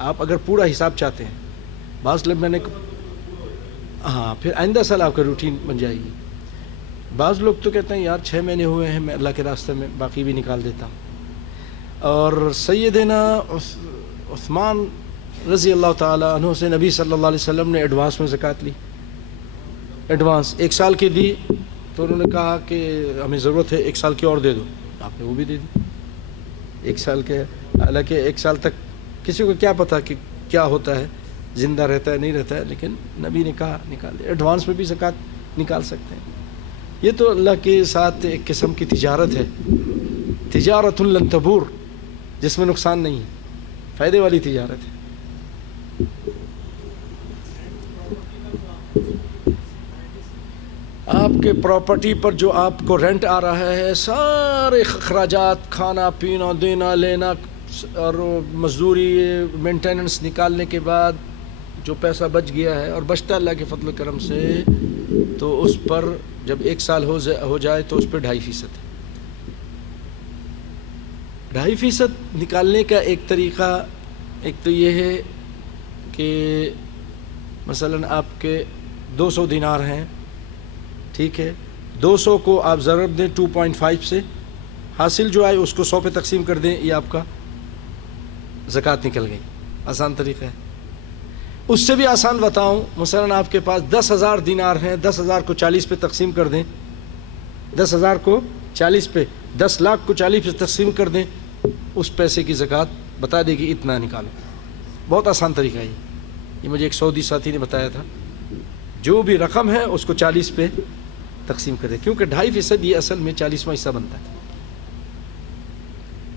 آپ اگر پورا حساب چاہتے ہیں، بعض لوگ ہاں پھر آئندہ سال آپ کا روٹین بن جائے گی۔ بعض لوگ تو کہتے ہیں یار 6 مہینے ہوئے ہیں میں اللہ کے راستے میں، باقی بھی نکال دیتا ہوں۔ اور سیدنا عثمان رضی اللہ تعالیٰ عنہ سے نبی صلی اللہ علیہ وسلم نے ایڈوانس میں زکوٰۃ لی، ایڈوانس 1 سال کی دی، تو انہوں نے کہا کہ ہمیں ضرورت ہے 1 سال کی اور دے دو، آپ نے وہ بھی دے دی 1 سال کے۔ حالانکہ 1 سال تک کسی کو کیا پتہ کہ کیا ہوتا ہے، زندہ رہتا ہے نہیں رہتا ہے، لیکن نبی نے کہا نکال دے۔ ایڈوانس میں بھی زکوٰۃ نکال سکتے ہیں۔ یہ تو اللہ کے ساتھ ایک قسم کی تجارت ہے، تجارت لن تبور، جس میں نقصان نہیں ہے، فائدے والی تجارت ہے۔ آپ کے پراپرٹی پر جو آپ کو رینٹ آ رہا ہے، سارے اخراجات، کھانا پینا دینا لینا اور مزدوری مینٹیننس نکالنے کے بعد جو پیسہ بچ گیا ہے اور بچتا اللہ کے فضل و کرم سے، تو اس پر جب 1 سال ہو جائے تو اس پہ 2.5% ہے۔ 2.5% نکالنے کا ایک طریقہ، ایک تو یہ ہے کہ مثلاً آپ کے 200 دینار ہیں، ٹھیک ہے، 200 کو آپ ضرب دیں 2.5 سے، حاصل جو آئے اس کو 100 پہ تقسیم کر دیں، یہ آپ کا زکوٰۃ نکل گئی۔ آسان طریقہ ہے۔ اس سے بھی آسان بتاؤں، مثلاً آپ کے پاس 10,000 دینار ہیں، 10,000 کو 40 پہ تقسیم کر دیں، 10,000 کو 40 پہ، 10 لاکھ کو 40 پہ تقسیم کر دیں، اس پیسے کی زکوٰۃ بتا دے گی اتنا نکالو۔ بہت آسان طریقہ ہے یہ مجھے ایک سعودی ساتھی نے بتایا تھا۔ جو بھی رقم ہے اس کو 40 پہ تقسیم کر دیں، کیونکہ 2.5% یہ اصل میں 40واں حصہ بنتا ہے۔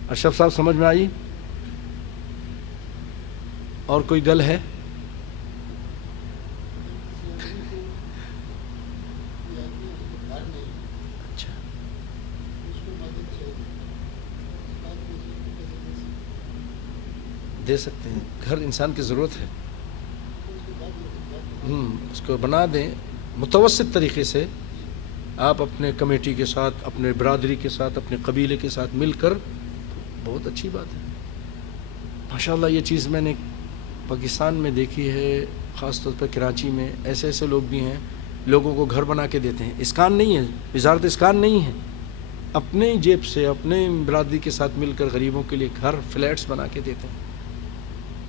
اشرف صاحب سمجھ میں آئی؟ اور کوئی گل ہے؟ اچھا، دے سکتے ہیں، گھر انسان کی ضرورت ہے، اس کو بنا دیں متوسط طریقے سے۔ آپ اپنے کمیٹی کے ساتھ، اپنے برادری کے ساتھ، اپنے قبیلے کے ساتھ مل کر، بہت اچھی بات ہے ماشاءاللہ۔ یہ چیز میں نے پاکستان میں دیکھی ہے، خاص طور پر کراچی میں ایسے ایسے لوگ بھی ہیں، لوگوں کو گھر بنا کے دیتے ہیں، اسکان نہیں ہے، وزارت اسکان نہیں ہے، اپنے جیب سے اپنے برادری کے ساتھ مل کر غریبوں کے لیے گھر، فلیٹس بنا کے دیتے ہیں۔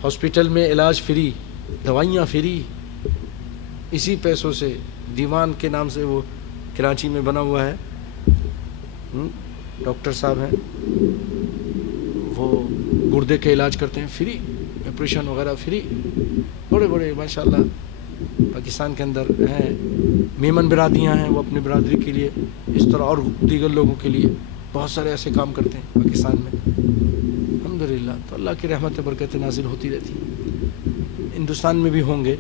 ہاسپٹل میں علاج فری، دوائیاں فری، اسی پیسوں سے۔ دیوان کے نام سے وہ کراچی میں بنا ہوا ہے، ڈاکٹر صاحب ہیں، وہ گردے کے علاج کرتے ہیں فری، آپریشن وغیرہ فری، بڑے بڑے ماشاءاللہ پاکستان کے اندر ہیں۔ میمن برادریاں ہیں، وہ اپنی برادری کے لیے اس طرح، اور دیگر لوگوں کے لیے بہت سارے ایسے کام کرتے ہیں پاکستان میں الحمدللہ۔ تو اللہ کی رحمت برکت نازل ہوتی رہتی ہے، ہندوستان میں بھی ہوں گے،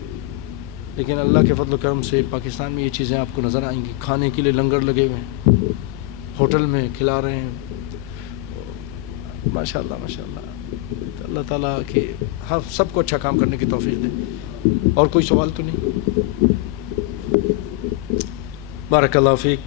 لیکن اللہ کے فضل و کرم سے پاکستان میں یہ چیزیں آپ کو نظر آئیں گی۔ کھانے کے لیے لنگر لگے ہوئے ہیں، ہوٹل میں کھلا رہے ہیں، ماشاءاللہ ماشاءاللہ۔ تو اللہ تعالیٰ کہ ہم سب کو اچھا کام کرنے کی توفیق دے۔ اور کوئی سوال تو نہیں؟ بارک اللہ فیک۔